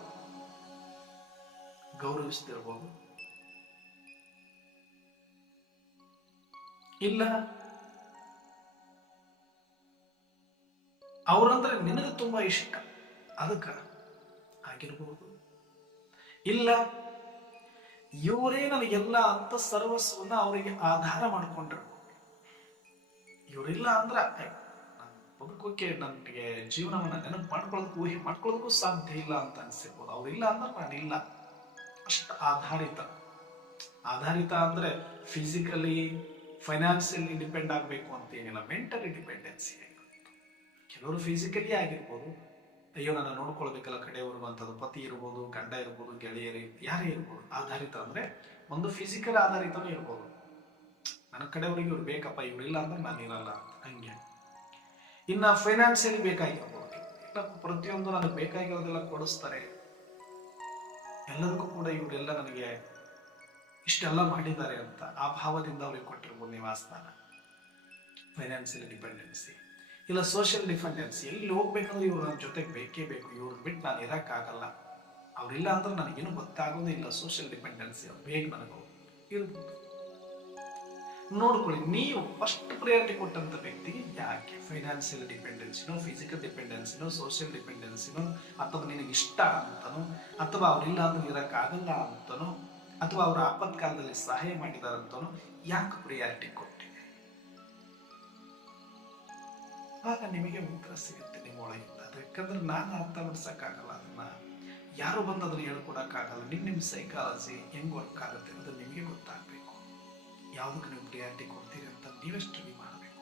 ಗೌರವಿಸ್ತಿರ್ಬೋದು. ಇಲ್ಲ ಅವ್ರಂದ್ರೆ ನಿನಗೆ ತುಂಬಾ ಇಷ್ಟ ಅದಕ್ಕ ಆಗಿರ್ಬೋದು. ಇಲ್ಲ ಇವರೇ ನನಗೆಲ್ಲ ಅಂತ ಸರ್ವಸ್ವನ್ನ ಅವರಿಗೆ ಆಧಾರ ಮಾಡ್ಕೊಂಡಿರ್ಬೋದು. ಇವರಿಲ್ಲ ಅಂದ್ರ ಬದುಕೋಕೆ, ನನಗೆ ಜೀವನವನ್ನ ನೆನಪು ಮಾಡ್ಕೊಳ್ಳೋದಕ್ಕೂ ಊಹೆ ಮಾಡ್ಕೊಳ್ಳೋದಕ್ಕೂ ಸಾಧ್ಯ ಇಲ್ಲ ಅಂತ ಅನ್ಸಿರ್ಬೋದು. ಅವ್ರಿಲ್ಲ ಅಂದ್ರೆ ನಾನಿಲ್ಲ. ಅಷ್ಟು ಆಧಾರಿತ ಅಂದ್ರೆ ಫಿಸಿಕಲಿ ಫೈನಾನ್ಸಿಯಲಿ ಡಿಪೆಂಡ್ ಆಗ್ಬೇಕು ಅಂತ ಏನಿಲ್ಲ, ಮೆಂಟಲಿ ಡಿಪೆಂಡೆನ್ಸಿ. ಕೆಲವರು ಫಿಸಿಕಲಿ ಆಗಿರ್ಬೋದು, ಅಯ್ಯೋ ನನ್ನ ನೋಡ್ಕೊಳ್ಬೇಕಲ್ಲ ಕಡೆಯವ್ರಿಗೂ ಅಂತದ್ದು, ಪತಿ ಇರ್ಬೋದು, ಗಂಡ ಇರ್ಬೋದು, ಗೆಳೆಯರಿ ಯಾರೇ ಇರ್ಬೋದು. ಆಧಾರಿತ ಅಂದ್ರೆ ಒಂದು ಫಿಸಿಕಲ್ ಆಧಾರಿತನೂ ಇರ್ಬೋದು, ನನ್ನ ಕಡೆಯವ್ರಿಗೆ ಇವ್ರು ಬೇಕಪ್ಪ, ಇವ್ರಿಲ್ಲ ಅಂದ್ರೆ ನಾನು ಇರಲ್ಲ ಅಂತ, ಹಂಗೆ. ಇನ್ನ ಫೈನಾನ್ಸಿಯಲಿ ಬೇಕಾಗಿರ್ಬೋದು, ಇಲ್ಲ ಪ್ರತಿಯೊಂದು ನನಗೆ ಬೇಕಾಗಿರೋದೆಲ್ಲ ಕೊಡಿಸ್ತಾರೆ, ಎಲ್ಲದಕ್ಕೂ ಕೂಡ ಇವರೆಲ್ಲ ನನಗೆ ಇಷ್ಟೆಲ್ಲ ಮಾಡಿದ್ದಾರೆ ಅಂತ ಆ ಭಾವದಿಂದ ಅವ್ರಿಗೆ ಕೊಟ್ಟಿರ್ಬೋದು ನಿವಾಸಸ್ಥಾನ. Financial dependency. ಇಲ್ಲ ಸೋಷಿಯಲ್ ಡಿಪೆಂಡೆನ್ಸಿ, ಎಲ್ಲಿ ಹೋಗ್ಬೇಕಂದ್ರೆ ಇವ್ರು ನನ್ನ ಜೊತೆಗೆ ಬೇಕೇ ಬೇಕು, ಇವ್ರು ಬಿಟ್ಟು ನಾನು ಇರಕ್ಕಾಗಲ್ಲ, ಅವ್ರಿಲ್ಲ ಅಂದ್ರೆ ನನಗೇನು ಗೊತ್ತಾಗೋದೇ ಇಲ್ಲ. ಸೋಷಿಯಲ್ ಡಿಪೆಂಡೆನ್ಸಿ, ಅವ್ರು ಬೇಗ ನನಗೆ ಇರ್ಬೋದು. ನೋಡ್ಕೊಳ್ಳಿ, ನೀವು ಫಸ್ಟ್ ಪ್ರಿಯಾರಿಟಿ ಕೊಟ್ಟಂತ ವ್ಯಕ್ತಿಗೆ ಯಾಕೆ ಫೈನಾನ್ಸಿಯಲ್ ಡಿಪೆಂಡೆನ್ಸಿನೋ, ಫಿಸಿಕಲ್ ಡಿಪೆಂಡೆನ್ಸಿನೋ, ಸೋಷಿಯಲ್ ಡಿಪೆಂಡೆನ್ಸಿನೋ, ಅಥವಾ ನಿನಗೆ ಇಷ್ಟ ಅಂತನೋ, ಅಥವಾ ಅವ್ರಿಲ್ಲ ಅಂದ್ರೆ ಇರಕ್ಕಾಗಲ್ಲ ಅಂತನೋ, ಅಥವಾ ಅವರ ಆಪತ್ಕಾಲದಲ್ಲಿ ಸಹಾಯ ಮಾಡಿದಾರಂತನೋ ಯಾಕೆ ಪ್ರಿಯಾರಿಟಿ ಕೊಟ್ಟಿದೆ? ಆಗ ನಿಮಗೆ ಉತ್ತರ ಸಿಗುತ್ತೆ ನಿಮ್ಮ ಒಳಗಿಂದ. ಯಾಕಂದ್ರೆ ನಾನು ಅರ್ಥ ಪಡಿಸಕ್ಕಾಗಲ್ಲ ಅದನ್ನ. ಯಾರು ಬಂದು ಅದನ್ನು ಹೇಳ್ಕೊಡಕ್ಕಾಗಲ್ಲ. ನಿಮ್ಮ ಸೈಕಾಲಜಿ ಹೆಂಗ್ ವರ್ಕ್ ಆಗುತ್ತೆ ಅನ್ನೋದು ನಿಮಗೆ ಗೊತ್ತಾಗಬೇಕು. ಯಾವುದಕ್ಕೆ ನೀವು ಪ್ರಿಯಾರಿಟಿ ಕೊಡ್ತೀರಿ ಅಂತ ನೀವೇ ಸ್ಟಡಿ ಮಾಡಬೇಕು.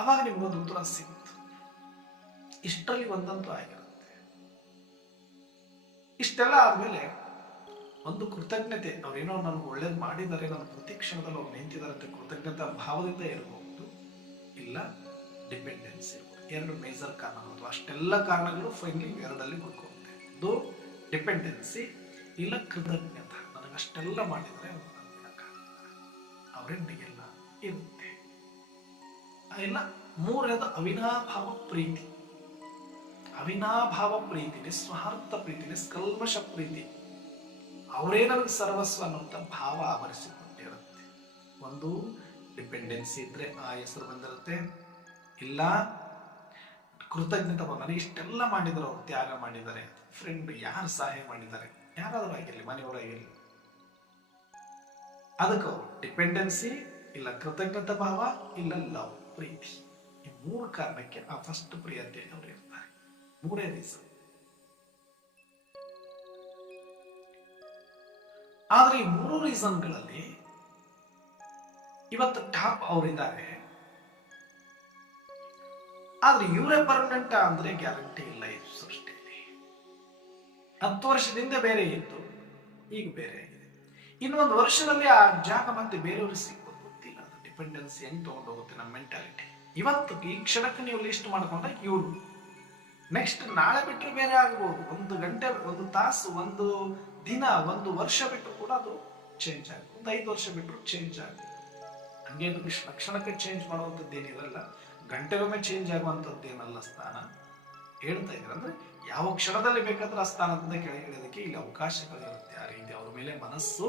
ಅವಾಗ ನಿಮ್ಗೊಂದು ಉತ್ತರ ಸಿಗುತ್ತೆ. ಇಷ್ಟರಲ್ಲಿ ಒಂದಂತೂ ಆಗಿರುತ್ತೆ. ಇಷ್ಟೆಲ್ಲ ಆದ್ಮೇಲೆ ಒಂದು ಕೃತಜ್ಞತೆ, ಅವ್ರೇನೋ ನನ್ಗೆ ಒಳ್ಳೇದು ಮಾಡಿದ್ದಾರೆ, ನನ್ನ ಪ್ರತಿ ಕ್ಷಣದಲ್ಲಿ ಅವ್ರು ನಿಂತಿದ್ದಾರೆ ಅಂತ ಕೃತಜ್ಞತಾ ಭಾವದಿಂದ ಇರಬಹುದು, ಇಲ್ಲ ಡಿಪೆಂಡೆನ್ಸ್ ಇರ್ಬೋದು. ಎರಡು ಮೇಜರ್ ಕಾರಣಗಳು. ಅಷ್ಟೆಲ್ಲ ಕಾರಣಗಳು ಫೈನಲಿ ಎರಡಲ್ಲಿ ಉಳ್ಕೊಳ್ಳುತ್ತೆ. ಒಂದು ಡಿಪೆಂಡೆನ್ಸಿ, ಇಲ್ಲ ಕೃತಜ್ಞತ. ನನಗೆ ಅಷ್ಟೆಲ್ಲ ಮಾಡಿದರೆ ಅವರೆಂದಿಗೆಲ್ಲ ಇರುತ್ತೆ. ಇಲ್ಲ ಮೂರನೇದು ಅವಿನಾಭಾವ ಪ್ರೀತಿ. ಅವಿನಾಭಾವ ಪ್ರೀತಿ, ನಿಸ್ವಾರ್ಥ ಪ್ರೀತಿ, ನಿಷ್ಕಲ್ಮಶ ಪ್ರೀತಿ. ಅವರೇ ನನಗೆ ಸರ್ವಸ್ವ ಅನ್ನುವಂಥ ಭಾವ ಆವರಿಸಿಕೊಂಡಿರುತ್ತೆ. ಒಂದು ಡಿಪೆಂಡೆನ್ಸಿ ಇದ್ರೆ ಆ ಹೆಸರು ಬಂದಿರುತ್ತೆ, ಇಲ್ಲ ಕೃತಜ್ಞತೆ. ನನಗೆ ಇಷ್ಟೆಲ್ಲ ಮಾಡಿದ್ದಾರೆ, ಅವ್ರು ತ್ಯಾಗ ಮಾಡಿದ್ದಾರೆ, ಫ್ರೆಂಡ್ ಯಾರು ಸಹಾಯ ಮಾಡಿದ್ದಾರೆ, ಯಾರಾದರೂ ಆಗಿರಲಿ, ಮನೆಯವರಾಗಿರಲಿ, ಅದಕ್ಕೆ ಅವರು ಡಿಪೆಂಡೆನ್ಸಿ, ಇಲ್ಲ ಕೃತಜ್ಞತಾ ಭಾವ, ಇಲ್ಲ ಲವ್ ಪ್ರೀತಿ. ಈ ಮೂರು ಕಾರಣಕ್ಕೆ ಆ ಫಸ್ಟ್ ಪ್ರಿಯಾರಿಟಿಯಲ್ಲಿ ಅವರು ಇರ್ತಾರೆ. ಮೂರೇ ರೀಸನ್. ಆದ್ರೆ ಈ ಮೂರು ರೀಸನ್ಗಳಲ್ಲಿ ಇವತ್ತು ಟಾಪ್ ಅವರಿದ್ದಾರೆ. ಆದ್ರೆ ಇವರೇ ಪರ್ಮನೆಂಟ್ ಅಂದ್ರೆ ಗ್ಯಾರಂಟಿ ಇಲ್ಲ ಈ ಸೃಷ್ಟಿಯಲ್ಲಿ. 10 ವರ್ಷದಿಂದ ಬೇರೆ ಇತ್ತು, ಈಗ ಬೇರೆ ಆಗಿದೆ. ಇನ್ನೊಂದು ವರ್ಷದಲ್ಲಿ ಆ ಜಾಗ ಮತ್ತೆ ಬೇರೆಯವ್ರಿಗೆ ಸಿಗ್ಬೋದು, ಗೊತ್ತಿಲ್ಲ. ಅದು ಡಿಪೆಂಡೆನ್ಸಿ ಹೆಂಗ್ ತಗೊಂಡು ಹೋಗುತ್ತೆ ನಮ್ಮ ಮೆಂಟಾಲಿಟಿ. ಇವತ್ತು ಈ ಕ್ಷಣಕ್ಕೆ ನೀವು ಲಿಸ್ಟ್ ಮಾಡ್ಕೊಂಡ್ರೆ ಇವರು, ನೆಕ್ಸ್ಟ್ ನಾಳೆ ಬಿಟ್ಟರೆ ಬೇರೆ ಆಗ್ಬೋದು. 1 ಗಂಟೆ, 1 ತಾಸು, 1 ದಿನ, 1 ವರ್ಷ ಬಿಟ್ಟರು ಕೂಡ ಅದು ಚೇಂಜ್ ಆಗುತ್ತೆ. 5 ವರ್ಷ ಬಿಟ್ಟರು ಚೇಂಜ್ ಆಗುತ್ತೆ. ಹಂಗೆ ಕ್ಷಣಕ್ಕೆ ಚೇಂಜ್ ಮಾಡುವಂಥದ್ದು ಏನಿರಲ್ಲ, ಗಂಟೆಗೊಮ್ಮೆ ಚೇಂಜ್ ಆಗುವಂಥದ್ದು ಏನಲ್ಲ ಸ್ಥಾನ. ಹೇಳ್ತಾ ಇದ್ದಾರೆ ಅಂದ್ರೆ ಯಾವ ಕ್ಷಣದಲ್ಲಿ ಬೇಕಾದ್ರೆ ಆ ಸ್ಥಾನದಿಂದ ಕೆಳಗಿಳಿಯೋದಕ್ಕೆ ಇಲ್ಲಿ ಅವಕಾಶಗಳಿರುತ್ತೆ. ಆ ರೀತಿ ಅವ್ರ ಮೇಲೆ ಮನಸ್ಸು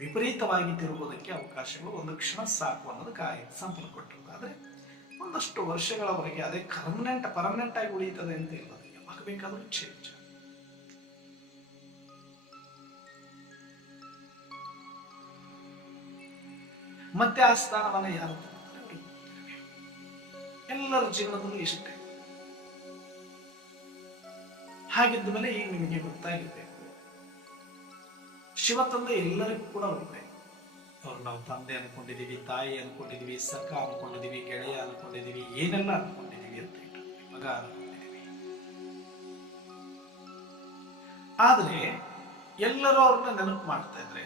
ವಿಪರೀತವಾಗಿ ತಿರುಗೋದಕ್ಕೆ ಅವಕಾಶಗಳು ಒಂದು ಕ್ಷಣ ಸಾಕು ಅನ್ನೋದಕ್ಕೆ ಆ ಎಕ್ಸಾಂಪಲ್ ಕೊಟ್ಟರು. ಆದ್ರೆ ಒಂದಷ್ಟು ವರ್ಷಗಳವರೆಗೆ ಅದೇ ಪರ್ಮನೆಂಟ್ ಆಗಿ ಉಳಿಯುತ್ತದೆ ಅಂತ ಇಲ್ಲ. ಯಾವಾಗ ಬೇಕಾದ್ರೂ ಚೇಂಜ್. ಮತ್ತೆ ಆ ಸ್ಥಾನವನ್ನ ಯಾರು ತಗೊಳ್ತಾರೆ? ಎಲ್ಲರ ಜೀವನದಲ್ಲೂ ಇಷ್ಟೇ. ಹಾಗಿದ್ದ ಮೇಲೆ ಈಗ ನಿಮಗೆ ಗೊತ್ತಾಗಿರ್ಬೇಕು, ಶಿವ ತಂದೆ ಎಲ್ಲರಿಗೂ ಕೂಡ ಹೋಗ್ಬೇಕು. ಅವ್ರು ನಾವು ತಂದೆ ಅನ್ಕೊಂಡಿದೀವಿ, ತಾಯಿ ಅನ್ಕೊಂಡಿದೀವಿ, ಸಖ ಅನ್ಕೊಂಡಿದೀವಿ, ಗೆಳೆಯ ಅನ್ಕೊಂಡಿದೀವಿ, ಏನೆಲ್ಲ ಅನ್ಕೊಂಡಿದೀವಿ ಅಂತ ಇಟ್ಟು ಮಗ ಅನ್ಕೊಂಡಿದೀವಿ. ಆದ್ರೆ ಎಲ್ಲರೂ ಅವ್ರನ್ನ ನೆನಪು ಮಾಡ್ತಾ ಇದ್ರೆ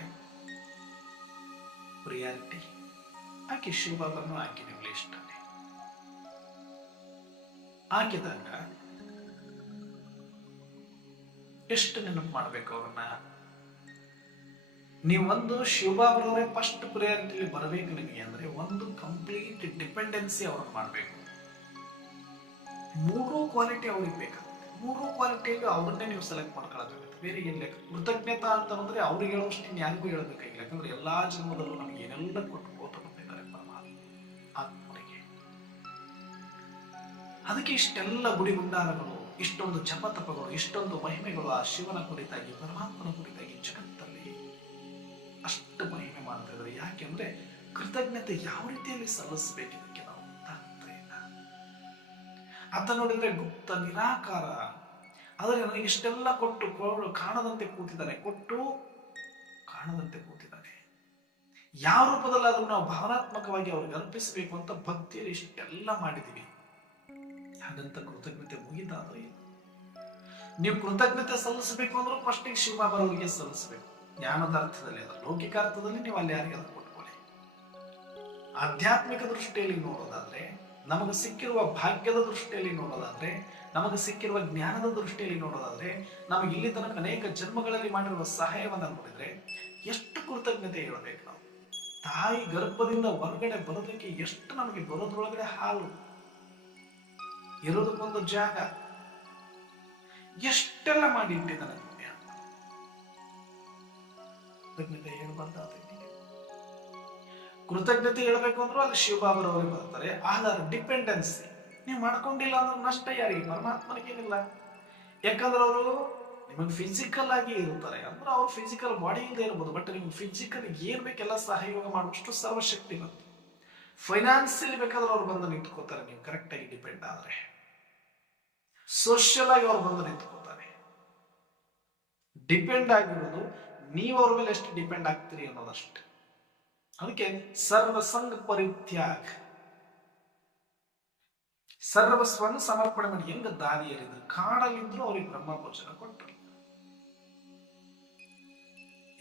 ಪ್ರಿಯಾರಿಟಿ ಆಕೆ ಶಿವಬಾಬನ್ನು ಹಾಕಿ ನೀವು ಲಿಸ್ಟ್ ಅಲ್ಲಿ ಹಾಕಿದಾಗ ಎಷ್ಟು ನೆನಪು ಮಾಡ್ಬೇಕು ಅವ್ರನ್ನ. ನೀವೊಂದು ಶಿವಬಾಬರವರೇ ಫಸ್ಟ್ ಪ್ರಿಯಾರಿಟಿಲಿ ಬರಬೇಕು ನಿಮಗೆ ಅಂದ್ರೆ ಒಂದು ಕಂಪ್ಲೀಟ್ ಡಿಪೆಂಡೆನ್ಸಿ ಅವ್ರನ್ನ ಮಾಡಬೇಕು. 3 ಕ್ವಾಲಿಟಿ ಅವ್ರಿಗೆ ಬೇಕಾಗುತ್ತೆ. 3 ಕ್ವಾಲಿಟಿಯಲ್ಲಿ ಅವ್ರನ್ನೇ ನೀವು ಸೆಲೆಕ್ಟ್ ಮಾಡ್ಕೊಳ್ಳೋದಾಗುತ್ತೆ. ಬೇರೆ ಏನ್ ಲೆಕ್ಕ. ಕೃತಜ್ಞತಾ ಅಂತಂದ್ರೆ ಅವ್ರಿಗೆ ಹೇಳೋಷ್ಟು ಇನ್ನು ಯಾರಿಗೂ ಹೇಳಬೇಕಾಗಿಲ್ಲ. ಯಾಕಂದ್ರೆ ಎಲ್ಲಾ ಜನ್ಮದಲ್ಲೂ ನಮ್ಗೆ ಏನೆಲ್ಲ ಕೊಟ್ಟು ಬಂದಿದ್ದಾರೆ ಪರಮಾತ್ಮ ಆತ್ಮರಿಗೆ. ಅದಕ್ಕೆ ಇಷ್ಟೆಲ್ಲ ಗುಡಿ ಗುಂಡಾರಗಳು, ಇಷ್ಟೊಂದು ಜಪತಪಗಳು, ಇಷ್ಟೊಂದು ಮಹಿಮೆಗಳು ಆ ಶಿವನ ಕುರಿತಾಗಿ, ಪರಮಾತ್ಮನ ಕುರಿತಾಗಿ ಜಗತ್ತಲ್ಲಿ ಅಷ್ಟು ಮಹಿಮೆ ಮಾಡ್ತಾ ಇದ್ದಾರೆ. ಯಾಕೆಂದ್ರೆ ಕೃತಜ್ಞತೆ ಯಾವ ರೀತಿಯಲ್ಲಿ ಸಲ್ಲಿಸಬೇಕು ಇದಕ್ಕೆ ನಾವು ಗೊತ್ತಾಗ್ತಾ ಇಲ್ಲ. ಅತ್ತ ನೋಡಿದ್ರೆ ಗುಪ್ತ ನಿರಾಕಾರ. ಆದರೆ ನನಗೆ ಇಷ್ಟೆಲ್ಲ ಕೊಟ್ಟು ಕಾಣದಂತೆ ಕೂತಿದ್ದಾನೆ, ಕೊಟ್ಟು ಕಾಣದಂತೆ ಕೂತಿದ್ದಾನೆ. ಯಾವ ರೂಪದಲ್ಲಾದ್ರೂ ನಾವು ಭಾವನಾತ್ಮಕವಾಗಿ ಅವ್ರಿಗೆ ಅರ್ಪಿಸಬೇಕು ಅಂತ ಭಕ್ತಿಯಲ್ಲಿ ಇಷ್ಟೆಲ್ಲ ಮಾಡಿದೀವಿ. ಹಾಗಂತ ಕೃತಜ್ಞತೆ ಮುಗಿದಾದ್ರೂ ಇಲ್ಲ. ನೀವು ಕೃತಜ್ಞತೆ ಸಲ್ಲಿಸಬೇಕು ಅಂದ್ರೂ ಫಸ್ಟ್ ಶಿವಬಾಬರವರಿಗೆ ಸಲ್ಲಿಸಬೇಕು. ಜ್ಞಾನದ ಅರ್ಥದಲ್ಲಿ, ಅದ ಲೌಕಿಕ ಅರ್ಥದಲ್ಲಿ ನೀವು ಅಲ್ಲಿ ಯಾರಿಗೆ ಅದನ್ನು ಕೊಟ್ಕೊಳ್ಳಿ. ಆಧ್ಯಾತ್ಮಿಕ ದೃಷ್ಟಿಯಲ್ಲಿ ನೋಡೋದಾದ್ರೆ, ನಮಗೆ ಸಿಕ್ಕಿರುವ ಭಾಗ್ಯದ ದೃಷ್ಟಿಯಲ್ಲಿ ನೋಡೋದಾದ್ರೆ, ನಮಗೆ ಸಿಕ್ಕಿರುವ ಜ್ಞಾನದ ದೃಷ್ಟಿಯಲ್ಲಿ ನೋಡೋದಾದ್ರೆ, ನಮಗೆ ಇಲ್ಲಿ ತನಕ ಅನೇಕ ಜನ್ಮಗಳಲ್ಲಿ ಮಾಡಿರುವ ಸಹಾಯವನ್ನ ನೋಡಿದ್ರೆ ಎಷ್ಟು ಕೃತಜ್ಞತೆ ಹೇಳಬೇಕು ನಾವು. ತಾಯಿ ಗರ್ಭದಿಂದ ಹೊರಗಡೆ ಬರೋದಕ್ಕೆ ಎಷ್ಟು ನಮಗೆ ಬರೋದ್ರೊಳಗಡೆ ಹಾಲು, ಇರೋದಕ್ಕೊಂದು ಜಾಗ, ಎಷ್ಟೆಲ್ಲ ಮಾಡಿ ಇಟ್ಟಿದ್ದಾನೆ. ಕೃತಜ್ಞತೆ ಹೇಳ್ಬಾರ್ದಾದ್ರೆ, ಕೃತಜ್ಞತೆ ಹೇಳ್ಬೇಕು ಅಂದ್ರೂ ಅಲ್ಲಿ ಶಿವಬಾಬರವರಿಗೆ ಬರ್ತಾರೆ. ಆಧಾರ ಡಿಪೆಂಡೆನ್ಸಿ ನೀವು ಮಾಡ್ಕೊಂಡಿಲ್ಲ ಅಂದ್ರೆ ನಷ್ಟ ಯಾರಿಗೆ? ಪರಮಾತ್ಮನಿಗೇನಿಲ್ಲ. ಯಾಕಂದ್ರೆ ಅವರು ನಿಮಗೆ ಫಿಸಿಕಲ್ ಆಗಿ ಇರ್ತಾರೆ. ಅಂದ್ರೆ ಅವ್ರು ಫಿಸಿಕಲ್ ಬಾಡಿ ಇಲ್ಲದೆ ಇರ್ಬೋದು, ಬಟ್ ನಿಮ್ಗೆ ಫಿಸಿಕಲ್ ಏನ್ ಬೇಕೆಲ್ಲ ಸಹಯೋಗ ಮಾಡುವಷ್ಟು ಸರ್ವಶಕ್ತಿ ಬಂತು. ಫೈನಾನ್ಸಿಯಲಿ ಬೇಕಾದ್ರೆ ಅವ್ರು ಬಂದು ನಿಂತ್ಕೋತಾರೆ ನೀವು ಕರೆಕ್ಟ್ ಆಗಿ ಡಿಪೆಂಡ್ ಆದ್ರೆ. ಸೋಷಿಯಲ್ ಆಗಿ ಅವ್ರು ಬಂದು ನಿಂತ್ಕೋತಾರೆ. ಡಿಪೆಂಡ್ ಆಗಿರೋದು ನೀವು ಅವ್ರ ಮೇಲೆ ಎಷ್ಟು ಡಿಪೆಂಡ್ ಆಗ್ತೀರಿ ಅನ್ನೋದಷ್ಟೇ. ಅದಕ್ಕೆ ಸರ್ವಸಂಗ ಪರಿತ್ಯಾಗ, ಸರ್ವಸ್ವವನ್ನು ಸಮರ್ಪಣೆ ಮಾಡಿ. ಹೆಂಗ ದಾರಿಯರಿದ್ರು, ಕಾಡಲ್ಲಿದ್ರು ಅವ್ರಿಗೆ ಬ್ರಹ್ಮಭೋಜನ ಕೊಟ್ಟರು.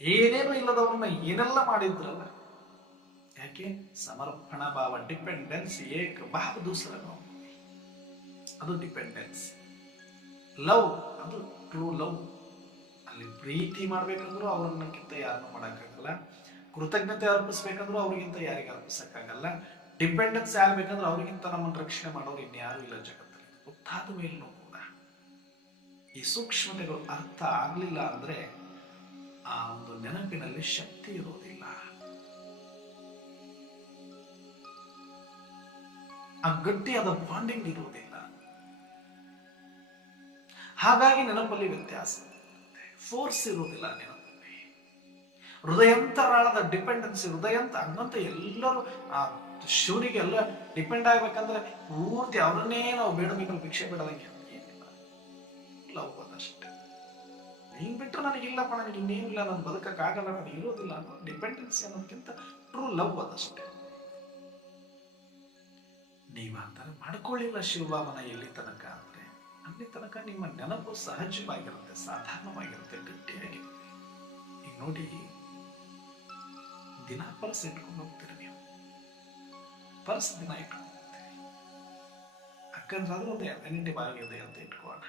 ಏನೇನು ಇಲ್ಲದವ್ರನ್ನ ಏನೆಲ್ಲ ಮಾಡಿದ್ರಲ್ಲ, ಯಾಕೆ? ಸಮರ್ಪಣಾ ಭಾವ, ಡಿಪೆಂಡೆನ್ಸ್. ಏಕ ಭಾವ ದೂಸರ ನಾವು, ಅದು ಡಿಪೆಂಡೆನ್ಸ್. ಲವ್, ಅದು ಟ್ರೂ ಲವ್. ಅಲ್ಲಿ ಪ್ರೀತಿ ಮಾಡ್ಬೇಕಂದ್ರೂ ಅವ್ರನ್ನಕ್ಕಿಂತ ಯಾರನ್ನು ಮಾಡಕ್ಕಾಗಲ್ಲ. ಕೃತಜ್ಞತೆ ಅರ್ಪಿಸ್ಬೇಕಂದ್ರೂ ಅವ್ರಿಗಿಂತ ಯಾರಿಗೆ ಅರ್ಪಿಸಕ್ಕಾಗಲ್ಲ. ಡಿಪೆಂಡೆನ್ಸ್ ಯಾರು ಬೇಕಂದ್ರೆ ಅವ್ರಿಗಿಂತ ನಮ್ಮನ್ನು ರಕ್ಷಣೆ ಮಾಡೋರು ಇನ್ಯಾರು ಇಲ್ಲ ಜಗತ್ತಲ್ಲಿ. ಗೊತ್ತಾದ ಮೇಲೂ ಕೂಡ ಈ ಸೂಕ್ಷ್ಮತೆಗಳು ಅರ್ಥ ಆಗ್ಲಿಲ್ಲ ಅಂದ್ರೆ ಆ ಒಂದು ನೆನಪಿನಲ್ಲಿ ಶಕ್ತಿ ಇರೋದಿಲ್ಲ, ಆ ಗಟ್ಟಿಯಾದ ಬಾಂಡಿಂಗ್ ಇರುವುದಿಲ್ಲ. ಹಾಗಾಗಿ ನೆನಪಲ್ಲಿ ವ್ಯತ್ಯಾಸ, ಫೋರ್ಸ್ ಇರುವುದಿಲ್ಲ ನೆನಪಲ್ಲಿ. ಹೃದಯಂತರಾಳದ ಡಿಪೆಂಡೆನ್ಸಿ, ಹೃದಯಂತ ಹಂಗಂತ ಎಲ್ಲರೂ ಆ ಶಿವನಿಗೆ ಎಲ್ಲ ಡಿಪೆಂಡ್ ಆಗ್ಬೇಕಂದ್ರೆ ಪೂರ್ತಿ ಅವ್ರನ್ನೇ ನಾವು ಬೇಡಬೇಕಲ್ಲ, ಭಿಕ್ಷೆ ಬೇಡದಂಗೆ ಏನಿಲ್ಲ. ಲವ್ ಅದಷ್ಟೇ. ನೀನ್ ಬಿಟ್ಟರೆ ನನಗಿಲ್ಲಪ್ಪ, ನನಗೆ ಇನ್ನೇನಿಲ್ಲ, ನಾನು ಬದುಕಕ್ಕಾಗಲ್ಲ, ನನಗೆ ಇರೋದಿಲ್ಲ ಅನ್ನೋ ಡಿಪೆಂಡೆನ್ಸಿ ಅನ್ನೋದಕ್ಕಿಂತ ಟ್ರೂ ಲವ್ ಅದಷ್ಟೇ. ನೀವಂತಾರೆ ಮಾಡ್ಕೊಳ್ಳಿಲ್ಲ ಶಿವಭಾವನ ಎಲ್ಲಿ ತನಕ ಅಂದ್ರೆ, ಅಲ್ಲಿ ತನಕ ನಿಮ್ಮ ನೆನಪು ಸಹಜವಾಗಿರುತ್ತೆ, ಸಾಧಾರಣವಾಗಿರುತ್ತೆ, ಗಟ್ಟಿಯಾಗಿರುತ್ತೆ. ಈಗ ನೋಡಿ, ದಿನ ಪರ್ಸ್ ಇಟ್ಕೊಂಡು ಹೋಗ್ತೀರಿ ನೀವು, ಪರ್ಸ್ ದಿನ ಇಟ್ಕೊಂಡು ಹೋಗ್ತೀರಿ. ಅಕ್ಕಂದ್ರಾದ್ರೂ ಒಂದು ವ್ಯಾನಿಟಿ ಬ್ಯಾಗ್ ಇದೆ ಅಂತ ಇಟ್ಕೋಣ,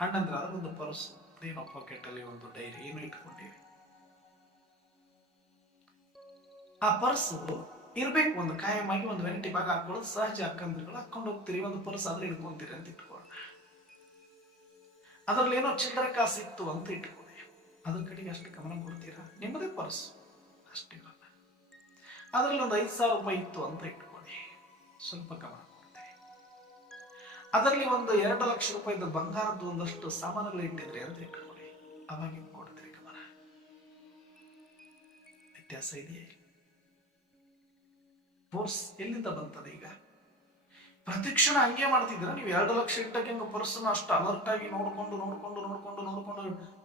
ಅಣ್ಣಂದ್ರೆ ಆದ್ರೂ ಒಂದು ಪರ್ಸ್, ಏನೋ ಪಾಕೆಟ್ ಅಲ್ಲಿ ಒಂದು ಡೈರಿ ಏನು ಇಟ್ಕೊಂಡಿರಿ. ಆ ಪರ್ಸು ಇರ್ಬೇಕು, ಒಂದು ಕಾಯಮಾಗಿ ಒಂದು ವ್ಯಾನಿಟಿ ಬ್ಯಾಗ್ ಹಾಕೊಳ್ಳೋದು ಸಹಜ. ಅಕ್ಕಂದ್ರುಗಳು ಹಾಕೊಂಡು ಹೋಗ್ತೀರಿ, ಒಂದು ಪರ್ಸ್ ಆದ್ರೆ ಇಟ್ಕೊಂತೀರಿ ಅಂತ ಇಟ್ಕೋಣ. ಅದ್ರಲ್ಲಿ ಏನೋ ಚಿಲ್ಲರೆ ಕಾಸು ಇತ್ತು ಅಂತ ಇಟ್ಕೊಳ್ಳಿ, ಅದ್ರ ಕಡೆಗೆ ಅಷ್ಟು ಗಮನ ಕೊಡ್ತೀರಾ? ನಿಮ್ಮದೇ ಪರ್ಸ್ ಅಷ್ಟಿರಲ್ಲ. ಅದರಲ್ಲಿ ಒಂದು 5,000 ರೂಪಾಯಿ ಇತ್ತು ಅಂತ ಇಟ್ಕೊಳ್ಳಿ, ಸ್ವಲ್ಪ ಗಮನ ಕೊಡ್ತೀರಿ. ಅದರಲ್ಲಿ ಒಂದು 2 ಲಕ್ಷ ರೂಪಾಯಿದ ಬಂಗಾರದ್ದು ಒಂದಷ್ಟು ಸಾಮಾನುಗಳು ಇಟ್ಟಿದ್ರಿ ಅಂತ ಇಟ್ಕೊಳ್ಳಿ, ಅವಾಗ ಕೊಡ್ತೀರಿ ಗಮನ. ವ್ಯತ್ಯಾಸ ಇದೆಯೇ? ಫೋರ್ಸ್ ಎಲ್ಲಿಂದ ಬಂತದೆ? ಈಗ ಪ್ರತಿಕ್ಷಣ ಹಂಗೆ ಮಾಡ್ತಿದ್ದೀರಾ ನೀವು. 2 ಲಕ್ಷ ಇಟ್ಟಕ್ಕೆ ಪರ್ಸನ್ ಅಷ್ಟು ಅಲರ್ಟ್ ಆಗಿ ನೋಡ್ಕೊಂಡು ನೋಡ್ಕೊಂಡು ನೋಡ್ಕೊಂಡು ನೋಡ್ಕೊಂಡು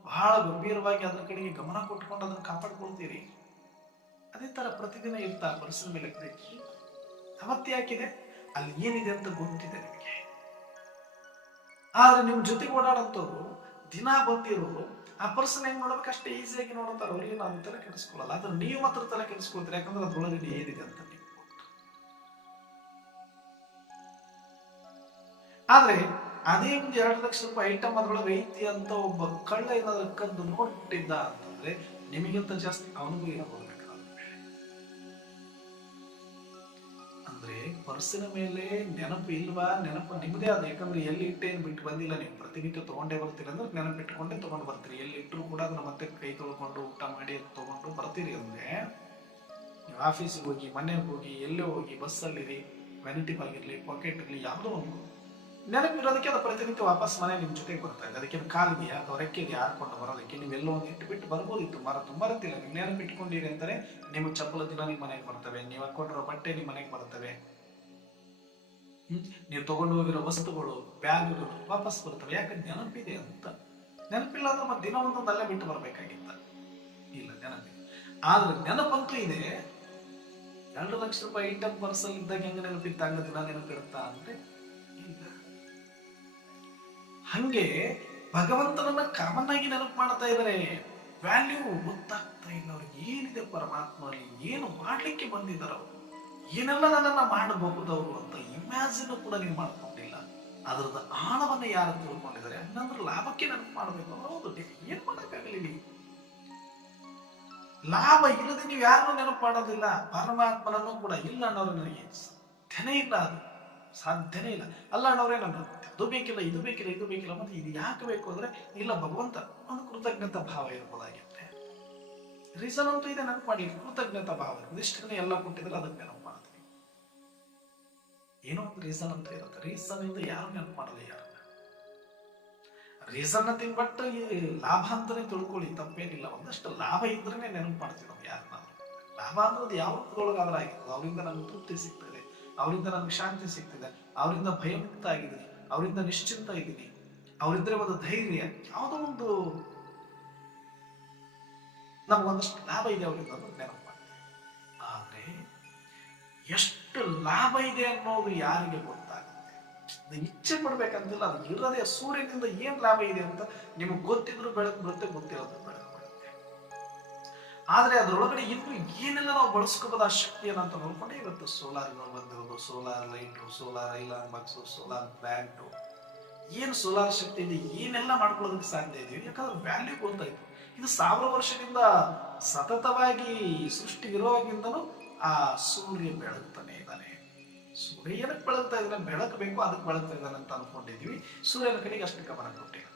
ಬಹಳ ಗಂಭೀರವಾಗಿ ಅದ್ರ ಕಡೆಗೆ ಗಮನ ಕೊಟ್ಕೊಂಡು ಅದನ್ನ ಕಾಪಾಡ್ಕೊಳ್ತೀರಿ. ಅದೇ ತರ ಪ್ರತಿದಿನ ಇರ್ತಾ ಪರ್ಸನ್ ಮೇಲೆ ಅವತ್ತು ಯಾಕಿದೆ, ಅಲ್ಲಿ ಏನಿದೆ ಅಂತ ಗೊತ್ತಿದೆ ನಿಮಗೆ. ಆದ್ರೆ ನಿಮ್ ಜೊತೆಗೆ ಓಡಾಡಂತವ್ರು ದಿನ ಬಂದಿರೋರು ಆ ಪರ್ಸನ್ ಹೆಂಗ್ ನೋಡ್ಬೇಕು ಅಷ್ಟೇ ಈಸಿಯಾಗಿ ನೋಡ್ತಾರೆ. ಅವ್ರಿಗೆ ನಾವು ತಲೆ ಕೆಡಿಸ್ಕೊಳ್ಳಲ್ಲ, ಆದ್ರೆ ನೀವು ಮಾತ್ರ ತಲೆ ಕೆಡಿಸ್ಕೊಳ್ತೀರಿ, ಯಾಕಂದ್ರೆ ಅದ್ರೊಳಗಡೆ ಏನಿದೆ ಅಂತ ನೀವು. ಆದ್ರೆ ಅದೇ ಒಂದು 2 ಲಕ್ಷ ರೂಪಾಯಿ ಐಟಮ್ ಅದ್ರೊಳಗೆ ಐತಿ ಅಂತ ಒಬ್ಬ ಕಳ್ಳ ಏನಾದ್ರು ಕದ್ದು ನೋಡ್ಬಿಟ್ಟಿದ್ದ ಅಂತಂದ್ರೆ ನಿಮಗಿಂತ ಜಾಸ್ತಿ ಅವನಿಗೂ ಇರಬಹುದು. ಅಂದ್ರೆ ಪರ್ಸಿನ ಮೇಲೆ ನೆನಪು ಇಲ್ವಾ? ನೆನಪು ನಿಮ್ಮದೇ ಆದ, ಯಾಕಂದ್ರೆ ಎಲ್ಲಿ ಇಟ್ಟೇನು ಬಿಟ್ಟು ಬಂದಿಲ್ಲ. ನೀವು ಪ್ರತಿನಿತ್ಯ ತಗೊಂಡೇ ಬರ್ತೀರಿ ಅಂದ್ರೆ ನೆನಪಿಟ್ಕೊಂಡೇ ತಗೊಂಡು ಬರ್ತೀರಿ. ಎಲ್ಲಿ ಇಟ್ಟರು ಕೂಡ ಅದನ್ನ ಮತ್ತೆ ಕೈ ತೊಳ್ಕೊಂಡು ಊಟ ಮಾಡಿ ತಗೊಂಡು ಬರ್ತೀರಿ. ಅಂದ್ರೆ ನೀವು ಆಫೀಸಿಗೆ ಹೋಗಿ, ಮನೆಗೆ ಹೋಗಿ, ಎಲ್ಲೇ ಹೋಗಿ, ಬಸ್ಸಲ್ಲಿರಿ, ವ್ಯಾನಿಟಿ ಬ್ಯಾಗ್ ಇರಲಿ, ಪಾಕೆಟ್ ಇರಲಿ, ಯಾವುದೋ ಒಂದು ನೆನಪಿರೋದಕ್ಕೆ ಅದು ಪ್ರತಿನಿತ್ಯ ವಾಪಸ್ ಮನೆ ನಿಮ್ಮ ಜೊತೆಗೆ ಬರ್ತಾ ಇದೆ. ಅದಕ್ಕೆ ಕಾಲಿದೆಯಾ ಅಥವಾ ರೆಕ್ಕೆ ಇದೆಯಾ ಹಾಕೊಂಡು ಬರೋದಕ್ಕೆ? ನೀವೆಲ್ಲೋ ಒಂದು ಇಟ್ಟು ಬರ್ಬೋದಿತ್ತು, ಬರುತ್ತಿಲ್ಲ. ನೀವು ನೆನಪಿಟ್ಕೊಂಡಿರಿ ಅಂತಾರೆ ನಿಮ್ಮ ಚಪ್ಪಲ ದಿನ ನಿಮ್ಮ ಮನೆಗೆ ಬರ್ತವೆ, ನೀವು ಹಾಕೊಂಡಿರೋ ಬಟ್ಟೆ ನಿಮ್ಮ ಮನೆಗೆ ಬರ್ತವೆ, ನೀವು ತಗೊಂಡು ಹೋಗಿರೋ ವಸ್ತುಗಳು, ಬ್ಯಾಗ್ಗಳು ವಾಪಸ್ ಬರ್ತವೆ. ಯಾಕಂದ್ರೆ ನೆನಪಿದೆ ಅಂತ. ನೆನಪಿಲ್ಲ ಅಂದ್ರೆ ಮತ್ತೆ ದಿನ ಒಂದೊಂದು ಅಲ್ಲೇ ಬಿಟ್ಟು ಬರ್ಬೇಕಾಗಿತ್ತ? ಇಲ್ಲ, ನೆನಪಿದೆ. ಆದ್ರೆ ನೆನಪಂತೂ ಇದೆ. 2 ಲಕ್ಷ ರೂಪಾಯಿ ಐಟಮ್ ಪರ್ಸಲ್ ಇದ್ದಾಗ ಹೆಂಗ ನೆನಪಿದ್ದಾಗ ದಿನ ನೆನಪಿಡುತ್ತಾ ಅಂದ್ರೆ ಇಲ್ಲ. ಹಂಗೆ ಭಗವಂತನನ್ನ ಕಾಮನ್ ಆಗಿ ನೆನಪು ಮಾಡ್ತಾ ಇದ್ದಾರೆ. ವ್ಯಾಲ್ಯೂ ಗೊತ್ತಾಗ್ತಾ ಇಲ್ಲ ಅವ್ರಿಗೆ. ಏನಿದೆ ಪರಮಾತ್ಮನಲ್ಲಿ, ಏನು ಮಾಡ್ಲಿಕ್ಕೆ ಬಂದಿದ್ದಾರೆ ಅವರು, ಏನೆಲ್ಲ ನನ್ನನ್ನ ಮಾಡಬಹುದು ಅವರು ಅಂತ ಇಮ್ಯಾಜಿನ್ ಕೂಡ ನೀವು ಮಾಡ್ಕೊಂಡಿಲ್ಲ. ಅದರದ ಆಳವನ್ನ ಯಾರು ತಿಳ್ಕೊಂಡಿದ್ದಾರೆ? ಹಂಗಂದ್ರೆ ಲಾಭಕ್ಕೆ ನೆನಪು ಮಾಡಬೇಕು. ಹೌದು, ಏನ್ ಮಾಡಕ್ಕಾಗಲಿ. ನೀವು ಲಾಭ ಇಲ್ಲದೆ ನೀವು ಯಾರನ್ನೂ ನೆನಪು ಮಾಡೋದಿಲ್ಲ. ಪರಮಾತ್ಮನನ್ನು ಕೂಡ ಇಲ್ಲ ಅನ್ನೋರು ನನಗೆ ಸಾಧ್ಯನೇ ಇಲ್ಲ, ಅದು ಸಾಧ್ಯನೇ ಇಲ್ಲ. ಅಲ್ಲ ಅನ್ನೋರೇ ನನ್ನ ಅದು ಬೇಕಿಲ್ಲ, ಇದು ಬೇಕಿಲ್ಲ, ಇದು ಬೇಕಿಲ್ಲ, ಮತ್ತೆ ಇದು ಯಾಕೆ ಬೇಕು ಅಂದ್ರೆ ಇಲ್ಲ ಭಗವಂತ ಒಂದು ಕೃತಜ್ಞತಾ ಭಾವ ಇರ್ಬೋದಾಗಿತ್ತೆ. ರೀಸನ್ ಅಂತೂ ಇದೆ, ನೆನಪು ಮಾಡಿ. ಕೃತಜ್ಞತಾ ಭಾವ ಇದಿಷ್ಟನ್ನೇ ಎಲ್ಲ ಕೊಟ್ಟಿದ್ರೆ ಅದಕ್ಕೆ ನೆನಪು ಮಾಡ್ತೀವಿ. ಏನೋ ಒಂದು ರೀಸನ್ ಅಂತ ಇರುತ್ತೆ. ರೀಸನ್ ಇಂದ ಯಾರು ನೆನಪು ಮಾಡಲ್ಲ. ಯಾರು ರೀಸನ್ ನಥಿಂಗ್ ಬಟ್ ಈ ಲಾಭ ಅಂತಾನೆ ತಿಳ್ಕೊಳ್ಳಿ, ತಪ್ಪೇನಿಲ್ಲ. ಒಂದಷ್ಟು ಲಾಭ ಇದ್ರೇನೆ ನೆನಪು ಮಾಡ್ತೀವಿ ನಾವು ಯಾರನ್ನಾದ್ರೂ. ಲಾಭ ಅನ್ನೋದು ಯಾವ ಒಳಗಾದ್ರೆ ಆಗಿರ್ತದೆ. ಅವರಿಂದ ನಮ್ಗೆ ತೃಪ್ತಿ ಸಿಗ್ತದೆ, ಅವರಿಂದ ನಮ್ಗೆ ಶಾಂತಿ ಸಿಗ್ತದೆ, ಅವರಿಂದ ಭಯಮುಕ್ತ ಆಗಿದ್ದೀನಿ, ಅವರಿಂದ ನಿಶ್ಚಿಂತ ಇದ್ದೀನಿ, ಅವರಿದ್ರೆ ಒಂದು ಧೈರ್ಯ, ಯಾವುದೋ ಒಂದು ನಮಗೊಂದಷ್ಟು ಲಾಭ ಇದೆ ಅವರಿಂದ ಅನ್ನೋದು ನೆನಪು ಮಾಡ್ತೀವಿ. ಆದ್ರೆ ಎಷ್ಟು ಲಾಭ ಇದೆ ಅನ್ನೋದು ಯಾರಿಗೆ ಗೊತ್ತಾಗುತ್ತೆ? ಇಚ್ಛೆ ಪಡ್ಬೇಕಂತಿಲ್ಲ, ಅದು ಇರದೆ ಸೂರ್ಯನಿಂದ ಏನ್ ಲಾಭ ಇದೆ ಅಂತ ನಿಮಗೆ ಗೊತ್ತಿದ್ರು ಬೆಳಕು ಬರುತ್ತೆ, ಗೊತ್ತಿರೋದು ಬೆಳಕು ಬರುತ್ತೆ. ಆದ್ರೆ ಅದ್ರೊಳಗಡೆ ಇನ್ನು ಏನೆಲ್ಲ ನಾವು ಬಳಸ್ಕೋಬಹುದು ಆ ಶಕ್ತಿಯನ್ನು ಅಂತ ನೋಡ್ಕೊಂಡೆ ಇವತ್ತು ಸೋಲಾರ್ ಬಂದಿರೋದು, solar light, solar iron box, solar plant, ಏನು ಸೋಲಾರ್ ಶಕ್ತಿ ಇದೆ ಏನೆಲ್ಲ ಮಾಡ್ಕೊಳ್ಳೋದಕ್ಕೆ ಸಾಧ್ಯ ಇದೆಯೋ, ಯಾಕಂದ್ರೆ ವ್ಯಾಲ್ಯೂ ಗೊತ್ತಾಯ್ತು. ಇದು 1000 ವರ್ಷದಿಂದ ಸತತವಾಗಿ ಸೃಷ್ಟಿ ಇರೋವಾಗಿಂದಲೂ ಆ ಸೂರ್ಯ ಬೆಳಗ್ತಾನೆ ಇದ್ದಾನೆ. ಸೂರ್ಯ ಏನಕ್ಕೆ ಬೆಳಗ್ತಾ ಇದ್ದಾನೆ? ಬೆಳಕಬೇಕು, ಅದಕ್ಕೆ ಬೆಳಗ್ತಾ ಇದ್ದಾನೆ ಅಂತ ಅನ್ಕೊಂಡಿದೀವಿ. ಸೂರ್ಯನ ಕಡೆಗೆ ಅಷ್ಟು ಗಮನ ಕೊಟ್ಟಿಲ್ಲ.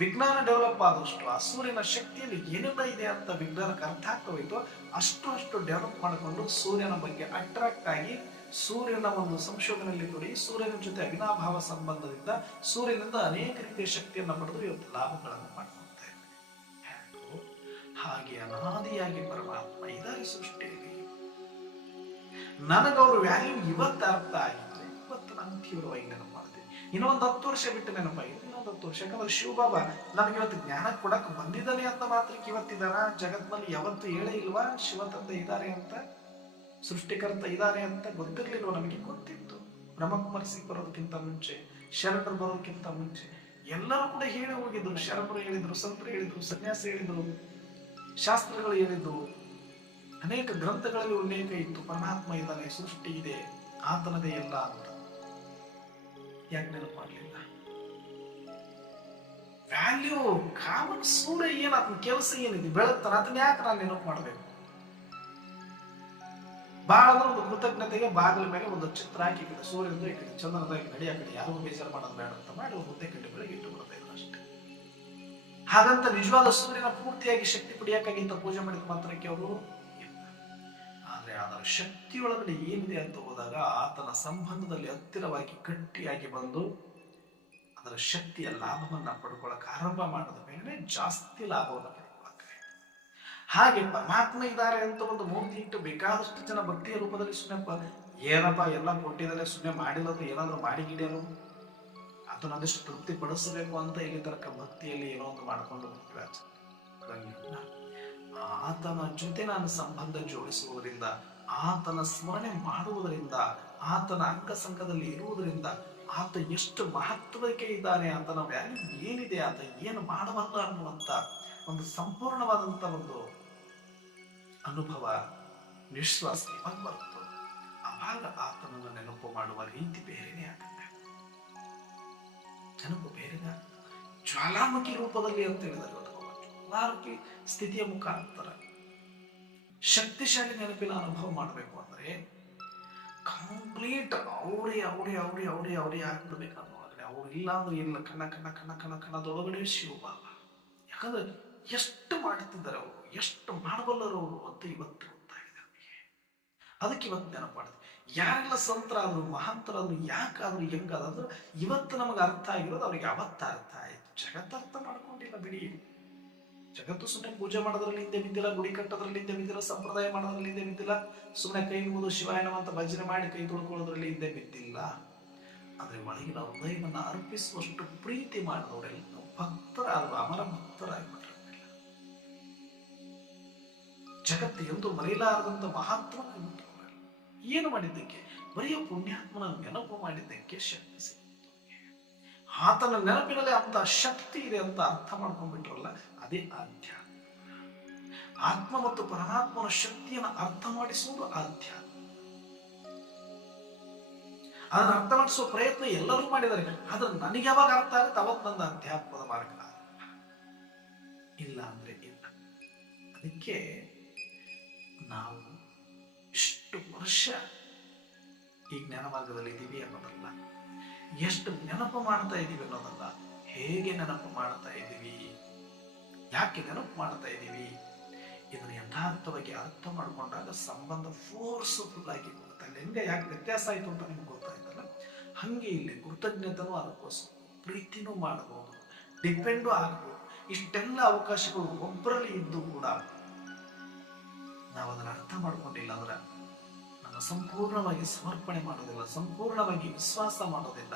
ವಿಜ್ಞಾನ ಡೆವಲಪ್ ಆದಷ್ಟು ಆ ಸೂರ್ಯನ ಶಕ್ತಿಯಲ್ಲಿ ಏನೆಲ್ಲ ಇದೆ ಅಂತ ವಿಜ್ಞಾನಕ್ಕೆ ಅರ್ಥ ಆಗ್ತಾ ಹೋಯ್ತು. ಅಷ್ಟು ಡೆವಲಪ್ ಮಾಡಿಕೊಂಡು ಸೂರ್ಯನ ಬಗ್ಗೆ ಅಟ್ರಾಕ್ಟ್ ಆಗಿ ಸೂರ್ಯನ ಒಂದು ಸಂಶೋಧನೆಯಲ್ಲಿ ತೊಡಗಿ ಸೂರ್ಯನ ಜೊತೆ ಅವಿನಾಭಾವ ಸಂಬಂಧದಿಂದ ಸೂರ್ಯನಿಂದ ಅನೇಕ ರೀತಿಯ ಶಕ್ತಿಯನ್ನು ಪಡೆದು ಇವತ್ತು ಲಾಭಗಳನ್ನು ಮಾಡ್ಕೊಳ್ತಾ ಇದ್ದಾರೆ. ಹಾಗೆ ಅನಾದಿಯಾಗಿ ಪರಮಾತ್ಮ ಇದ್ದಾರೆ ಸೃಷ್ಟಿಯಲ್ಲಿ. ನನಗವ್ರ ವ್ಯಾಲ್ಯೂ ಇವತ್ತು ಅರ್ಥ ಆಗಿದ್ರೆ ಇವತ್ತು ನಾನು ತೀವ್ರವಾಗಿ ನೆನಪು ಮಾಡ್ತೀನಿ. ಇನ್ನೊಂದು 10 ವರ್ಷ ಬಿಟ್ಟು ನೆನಪಾಗಿದೆ, ಇನ್ನೊಂದು 10 ವರ್ಷ. ಯಾಕಂದ್ರೆ ಶಿವಬಾಬಾ ನನಗೆ ಇವತ್ತು ಜ್ಞಾನ ಕೊಡಕ್ ಬಂದಿದ್ದಾನೆ ಅಂತ ಮಾತ್ರಕ್ಕೆ ಇವತ್ತಿದಾನ? ಜಗತ್ನಲ್ಲಿ ಯಾವತ್ತು ಹೇಳೇ ಇಲ್ವಾ ಶಿವ ತಂದೆ ಇದ್ದಾರೆ ಅಂತ, ಸೃಷ್ಟಿಕರ್ತ ಇದ್ದಾರೆ ಅಂತ? ಗೊತ್ತಿರ್ಲಿಲ್ವ? ನಮಗೆ ಗೊತ್ತಿತ್ತು. ಬ್ರಹ್ಮಕುಮಾರ್ ಸಿಂಗ್ ಬರೋದಕ್ಕಿಂತ ಮುಂಚೆ, ಶರಣರು ಬರೋದಕ್ಕಿಂತ ಮುಂಚೆ ಎಲ್ಲರೂ ಕೂಡ ಹೇಳಿ ಹೋಗಿದ್ರು. ಶರಣರು ಹೇಳಿದ್ರು, ಸಂತರು ಹೇಳಿದ್ರು, ಸನ್ಯಾಸಿ ಹೇಳಿದ್ರು, ಶಾಸ್ತ್ರಗಳು ಹೇಳಿದ್ರು, ಅನೇಕ ಗ್ರಂಥಗಳಲ್ಲಿ ಉಲ್ಲೇಖ ಇತ್ತು. ಪರಮಾತ್ಮ ಇದ್ದಾನೆ, ಸೃಷ್ಟಿ ಇದೆ, ಆತನದೇ ಎಲ್ಲ ಅಂತ. ಯಾಕೆ ನೆನಪು ಮಾಡಲಿಲ್ಲ? ವ್ಯಾಲ್ಯೂ ಕಾಮನ್ ಸೂರ್ಯ ಏನ್ ಅದನ್ನ ಕೆಲಸ ಏನಿದೆ, ಬೆಳಗ್ತಾನ, ಅದನ್ನ ಯಾಕೆ ನಾನು ನೆನಪು ಮಾಡಬೇಕು? ಬಹಳ ಒಂದು ಕೃತಜ್ಞತೆಗೆ ಬಾಗಿಲ ಮೇಲೆ ಒಂದು ಚಿತ್ರ ಹಾಕಿದೆ, ಸೂರ್ಯನದು ಈ ಕಡೆ, ಚಂದ್ರನದ ಈ ಕಡೆ, ಆ ಕಡೆ, ಯಾರಿಗೂ ಬೇಜಾರು ಮಾಡೋದು ಬೇಡ ಅಂತ ಮಾಡಿ ಒಂದು ಮುದ್ದೆ ಕಟ್ಟಿ ಬೆಳಗ್ಗೆ ಇಟ್ಟು ಬಿಡ್ತಾ ಇದ್ರು ಅಷ್ಟೇ. ಹಾಗಂತ ನಿಜವಾದ ಸೂರ್ಯನ ಪೂರ್ತಿಯಾಗಿ ಶಕ್ತಿ ಪಡೆಯಕ್ಕಾಗಿಂತ ಪೂಜೆ ಮಾಡಿದ ಮಾತ್ರಕ್ಕೆ ಅವರು ಇಲ್ಲ. ಆದ್ರೆ ಅದರ ಶಕ್ತಿಯೊಳಗಡೆ ಏನಿದೆ ಅಂತ ಹೋದಾಗ ಆತನ ಸಂಬಂಧದಲ್ಲಿ ಹತ್ತಿರವಾಗಿ ಗಟ್ಟಿಯಾಗಿ ಬಂದು ಅದರ ಶಕ್ತಿಯ ಲಾಭವನ್ನ ಪಡ್ಕೊಳ್ಳಕ್ಕೆ ಆರಂಭ ಮಾಡಿದ ಮೇಲೆ ಜಾಸ್ತಿ ಲಾಭವನ್ನು ಪಡ್ಕೊಳ್ಳಕ್ಕೆ. ಹಾಗೆ ಪರಮಾತ್ಮ ಇದ್ದಾರೆ ಅಂತ ಒಂದು ಮೂರ್ತಿ ಇಟ್ಟು ಬೇಕಾದಷ್ಟು ಜನ ಭಕ್ತಿಯ ರೂಪದಲ್ಲಿ ಸುಮ್ಮನೆ ಏನಪ್ಪ ಎಲ್ಲ ಕೊಟ್ಟಿದ್ದಾರೆ, ಸುಮ್ಮನೆ ಮಾಡಿಲ್ಲದು ಏನಾದ್ರು ಮಾಡಿಗಿಡೇನು ಅದನ್ನ ಅದಷ್ಟು ತೃಪ್ತಿ ಪಡಿಸಬೇಕು ಅಂತ ಇಲ್ಲಿ ತನಕ ಭಕ್ತಿಯಲ್ಲಿ ಏನೋ ಒಂದು ಮಾಡ್ಕೊಂಡು ಬರ್ತೀವಿ. ಆತನ ಜೊತೆ ನಾನು ಸಂಬಂಧ ಜೋಡಿಸುವುದರಿಂದ, ಆತನ ಸ್ಮರಣೆ ಮಾಡುವುದರಿಂದ, ಆತನ ಅಂಗಸಂಗದಲ್ಲಿ ಇರುವುದರಿಂದ ಆತ ಎಷ್ಟು ಮಹತ್ವಕ್ಕೆ ಇದ್ದಾನೆ, ಆತನ ವ್ಯಾಲ್ಯೂ ಏನಿದೆ, ಆತ ಏನು ಮಾಡಬಲ್ಲ ಅನ್ನುವಂತ ಒಂದು ಸಂಪೂರ್ಣವಾದಂತ ಒಂದು ಅನುಭವ, ವಿಶ್ವಾಸ ಇವಾಗ ಬರುತ್ತೋ ಆವಾಗ ಆತನನ್ನು ನೆನಪು ಮಾಡುವ ರೀತಿ ಬೇರೆನೇ ಆಗುತ್ತೆ. ನೆನಪು ಬೇರೆನೇ ಆಗ್ತದೆ. ಜ್ವಾಲಾಮುಖಿ ರೂಪದಲ್ಲಿ ಅಂತ ಹೇಳಿದರೆ ಜ್ವಾಲಾಮುಖಿ ಸ್ಥಿತಿಯ ಮುಖಾಂತರ ಶಕ್ತಿಶಾಲಿ ನೆನಪಿನ ಅನುಭವ ಮಾಡಬೇಕು ಅಂದ್ರೆ ಕಂಪ್ಲೀಟ್ ಅವರೇ ಆಗ್ಬಿಡ್ಬೇಕು ಅನ್ನೋದ್ರೆ ಅವ್ರು ಇಲ್ಲ ಅಂದ್ರೆ ಇಲ್ಲ. ಕಣ್ಣದೊಳಗಡೆ ಶಿವಬಾಬಾ. ಯಾಕಂದ್ರೆ ಎಷ್ಟು ಮಾಡ್ತಿದ್ದಾರೆ ಅವರು, ಎಷ್ಟು ಮಾಡಬಲ್ಲರು ಅವರು ಅಂತ ಇವತ್ತು ಗೊತ್ತಾಗಿದೆ ನಮಗೆ. ಅದಕ್ಕೆ ಇವತ್ತು ನೆನಪಾಡ್ತೀವಿ. ಯಾರೆಲ್ಲ ಸಂತರಾದ್ರು, ಮಹಾಂತರಾದ್ರು, ಯಾಕಾದ್ರು, ಹೆಂಗಾದ್ರು ಇವತ್ತು ನಮಗೆ ಅರ್ಥ ಆಗಿರೋದು ಅವ್ರಿಗೆ ಅವತ್ತ ಅರ್ಥ ಆಯ್ತು. ಜಗತ್ತು ಅರ್ಥ ಮಾಡ್ಕೊಂಡಿಲ್ಲ ಬಿಡಿ. ಜಗತ್ತು ಸುಮ್ಮನೆ ಪೂಜೆ ಮಾಡೋದ್ರಲ್ಲಿ ಹಿಂದೆ ಬಿದ್ದಿಲ್ಲ, ಗುಡಿ ಕಟ್ಟೋದ್ರಲ್ಲಿ ಹಿಂದೆ ಬಿದ್ದಿಲ್ಲ, ಸಂಪ್ರದಾಯ ಮಾಡೋದ್ರಲ್ಲಿ ಹಿಂದೆ ಬಿದ್ದಿಲ್ಲ, ಸುಮ್ಮನೆ ಕೈ ಮುಗಿದು ಶಿವಾಯನವ ಅಂತ ಭಜನೆ ಮಾಡಿ ಕೈ ತೊಳ್ಕೊಳ್ಳೋದ್ರಲ್ಲಿ ಹಿಂದೆ ಬಿದ್ದಿಲ್ಲ. ಆದ್ರೆ ಒಳಗಿನ ಹೃದಯವನ್ನು ಅರ್ಪಿಸುವಷ್ಟು ಪ್ರೀತಿ ಮಾಡಿದವರೆಲ್ಲ ಭಕ್ತರಾದ್ರು, ಅಮರ ಭಕ್ತರಾಗ್ಬಿಟ್ರೆ ಜಗತ್ತು ಎಂದು ಮರೆಯಲಾರದಂತ ಮಹಾತ್ಮ. ಏನು ಮಾಡಿದ್ದಕ್ಕೆ? ಬರೆಯ ಪುಣ್ಯಾತ್ಮನ ನೆನಪು ಮಾಡಿದ್ದಕ್ಕೆ ಶಕ್ತಿ ಸಿಕ್ತು. ಆತನ ನೆನಪಿನಲ್ಲಿ ಅಂತ ಶಕ್ತಿ ಇದೆ ಅಂತ ಅರ್ಥ ಮಾಡ್ಕೊಂಡ್ಬಿಟ್ರಲ್ಲ, ಅದೇ ಆಧ್ಯಾತ್ಮ. ಆತ್ಮ ಮತ್ತು ಪರಮಾತ್ಮನ ಶಕ್ತಿಯನ್ನು ಅರ್ಥ ಮಾಡಿಸುವುದು ಆಧ್ಯಾತ್ಮ. ಅದನ್ನ ಅರ್ಥ ಮಾಡಿಸುವ ಪ್ರಯತ್ನ ಎಲ್ಲರೂ ಮಾಡಿದ್ದಾರೆ. ಆದ್ರೆ ನನಗೆ ಯಾವಾಗ ಅರ್ಥ ಆಗುತ್ತೆ ಅವತ್ತು ನನ್ನ ಅಧ್ಯಾತ್ಮದ ಮಾರ್ಗ. ಇಲ್ಲ ಅಂದ್ರೆ ಇಲ್ಲ. ಅದಕ್ಕೆ ನಾವು ಎಷ್ಟು ವರ್ಷ ಈ ಜ್ಞಾನ ಮಾರ್ಗದಲ್ಲಿ ಇದ್ದೀವಿ ಅನ್ನೋದಲ್ಲ, ಎಷ್ಟು ನೆನಪು ಮಾಡ್ತಾ ಇದ್ದೀವಿ ಅನ್ನೋದಲ್ಲ, ಹೇಗೆ ನೆನಪು ಮಾಡ್ತಾ ಇದ್ದೀವಿ, ಯಾಕೆ ನೆನಪು ಮಾಡ್ತಾ ಇದ್ದೀವಿ, ಇದನ್ನು ಯಥಾರ್ಥವಾಗಿ ಅರ್ಥ ಮಾಡ್ಕೊಂಡಾಗ ಸಂಬಂಧ ಫೋರ್ಸ್ಫುಲ್ ಆಗಿ ಗೊತ್ತಾಗಲ್ಲ. ಹೆಂಗೆ ಯಾಕೆ ವ್ಯತ್ಯಾಸ ಆಯ್ತು ಅಂತ ನಿಮ್ಗೆ ಗೊತ್ತಾಯ್ತಲ್ಲ, ಹಂಗೆ ಇಲ್ಲಿ ಕೃತಜ್ಞತೆನೂ ಅದಕ್ಕೋಸ್ಕರ ಪ್ರೀತಿನೂ ಮಾಡಬಹುದು, ಡಿಪೆಂಡು ಆಗಬಹುದು. ಇಷ್ಟೆಲ್ಲ ಅವಕಾಶಗಳು ಒಬ್ಬರಲ್ಲಿ ಇದ್ದು ಕೂಡ ನಾವು ಅದನ್ನು ಅರ್ಥ ಮಾಡ್ಕೊಂಡಿಲ್ಲ ಅಂದ್ರೆ, ನಮ್ಮ ಸಂಪೂರ್ಣವಾಗಿ ಸಮರ್ಪಣೆ ಮಾಡೋದಿಲ್ಲ, ಸಂಪೂರ್ಣವಾಗಿ ವಿಶ್ವಾಸ ಮಾಡೋದಿಲ್ಲ,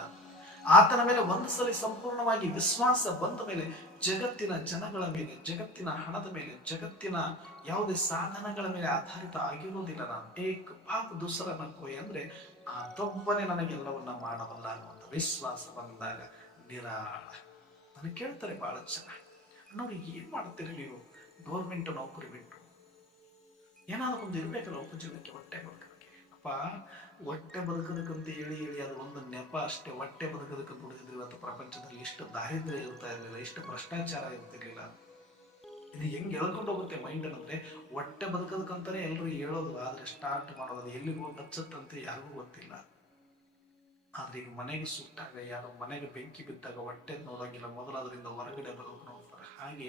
ಆತನ ಮೇಲೆ ಒಂದು ಸಲ ಸಂಪೂರ್ಣವಾಗಿ ವಿಶ್ವಾಸ ಬಂದ ಮೇಲೆ ಜಗತ್ತಿನ ಜನಗಳ ಮೇಲೆ, ಜಗತ್ತಿನ ಹಣದ ಮೇಲೆ, ಜಗತ್ತಿನ ಯಾವುದೇ ಸಾಧನಗಳ ಮೇಲೆ ಆಧಾರಿತ ಆಗಿರುವುದಿಲ್ಲ. ನಾನು ಏಕ್ ಪಾಪ ದುಸರ ನಕ್ಕೋಯ್ ಅಂದ್ರೆ ಆತೊಬ್ಬನೇ ನನಗೆಲ್ಲವನ್ನ ಮಾಡಬಲ್ಲ ಅನ್ನುವಂಥ ವಿಶ್ವಾಸ ಬಂದಾಗ ನಿರಾಳ. ನನಗೆ ಕೇಳ್ತಾರೆ ಬಹಳ ಜನ, ನೋಡಿ ಏನ್ ಮಾಡ್ತೀರಿ ನೀವು ಗೌರ್ಮೆಂಟ್ ನೌಕರಿ ಬಿಟ್ಟು, ಏನಾದ್ರು ಒಂದು ಇರ್ಬೇಕಲ್ಲ ಉಪಜೀವನಕ್ಕೆ, ಹೊಟ್ಟೆ ಬದುಕೋದಕ್ಕೆ. ಅಪ್ಪ ಹೊಟ್ಟೆ ಬದುಕೋದಕ್ಕಂತ ಹೇಳಿ ಹೇಳಿ ಅದು ಒಂದು ನೆಪ ಅಷ್ಟೇ. ಹೊಟ್ಟೆ ಬದುಕೋದಕ್ಕೆ ದುಡಿದಿದ್ರೆ ಇವತ್ತು ಪ್ರಪಂಚದಲ್ಲಿ ಇಷ್ಟು ದಾರಿದ್ರ್ಯ ಇರ್ತಾ ಇರಲಿಲ್ಲ, ಇಷ್ಟು ಭ್ರಷ್ಟಾಚಾರ ಇರ್ತಿರ್ಲಿಲ್ಲ. ಇದು ಹೆಂಗ್ ಹೇಳ್ಕೊಂಡು ಹೋಗುತ್ತೆ ಮೈಂಡ್ ಅಂದ್ರೆ, ಹೊಟ್ಟೆ ಬದುಕೋದಕ್ಕಂತಾನೆ ಎಲ್ರು ಹೇಳೋದು, ಆದ್ರೆ ಸ್ಟಾರ್ಟ್ ಮಾಡೋದು ಎಲ್ಲಿಗೆ ಹೋಗಿ ಹಚ್ಚತ್ತಂತೆ ಯಾರಿಗೂ ಗೊತ್ತಿಲ್ಲ. ಆದ್ರೆ ಈಗ ಮನೆಗೆ ಸುಟ್ಟಾಗ, ಯಾರು ಮನೆಗೆ ಬೆಂಕಿ ಬಿದ್ದಾಗ ಹೊಟ್ಟೆ ನೋಡೋಂಗಿಲ್ಲ, ಮೊದಲು ಅದರಿಂದ ಹೊರಗಡೆ ಬರೋದು ನೋಡ್ತಾರೆ. ಹಾಗೆ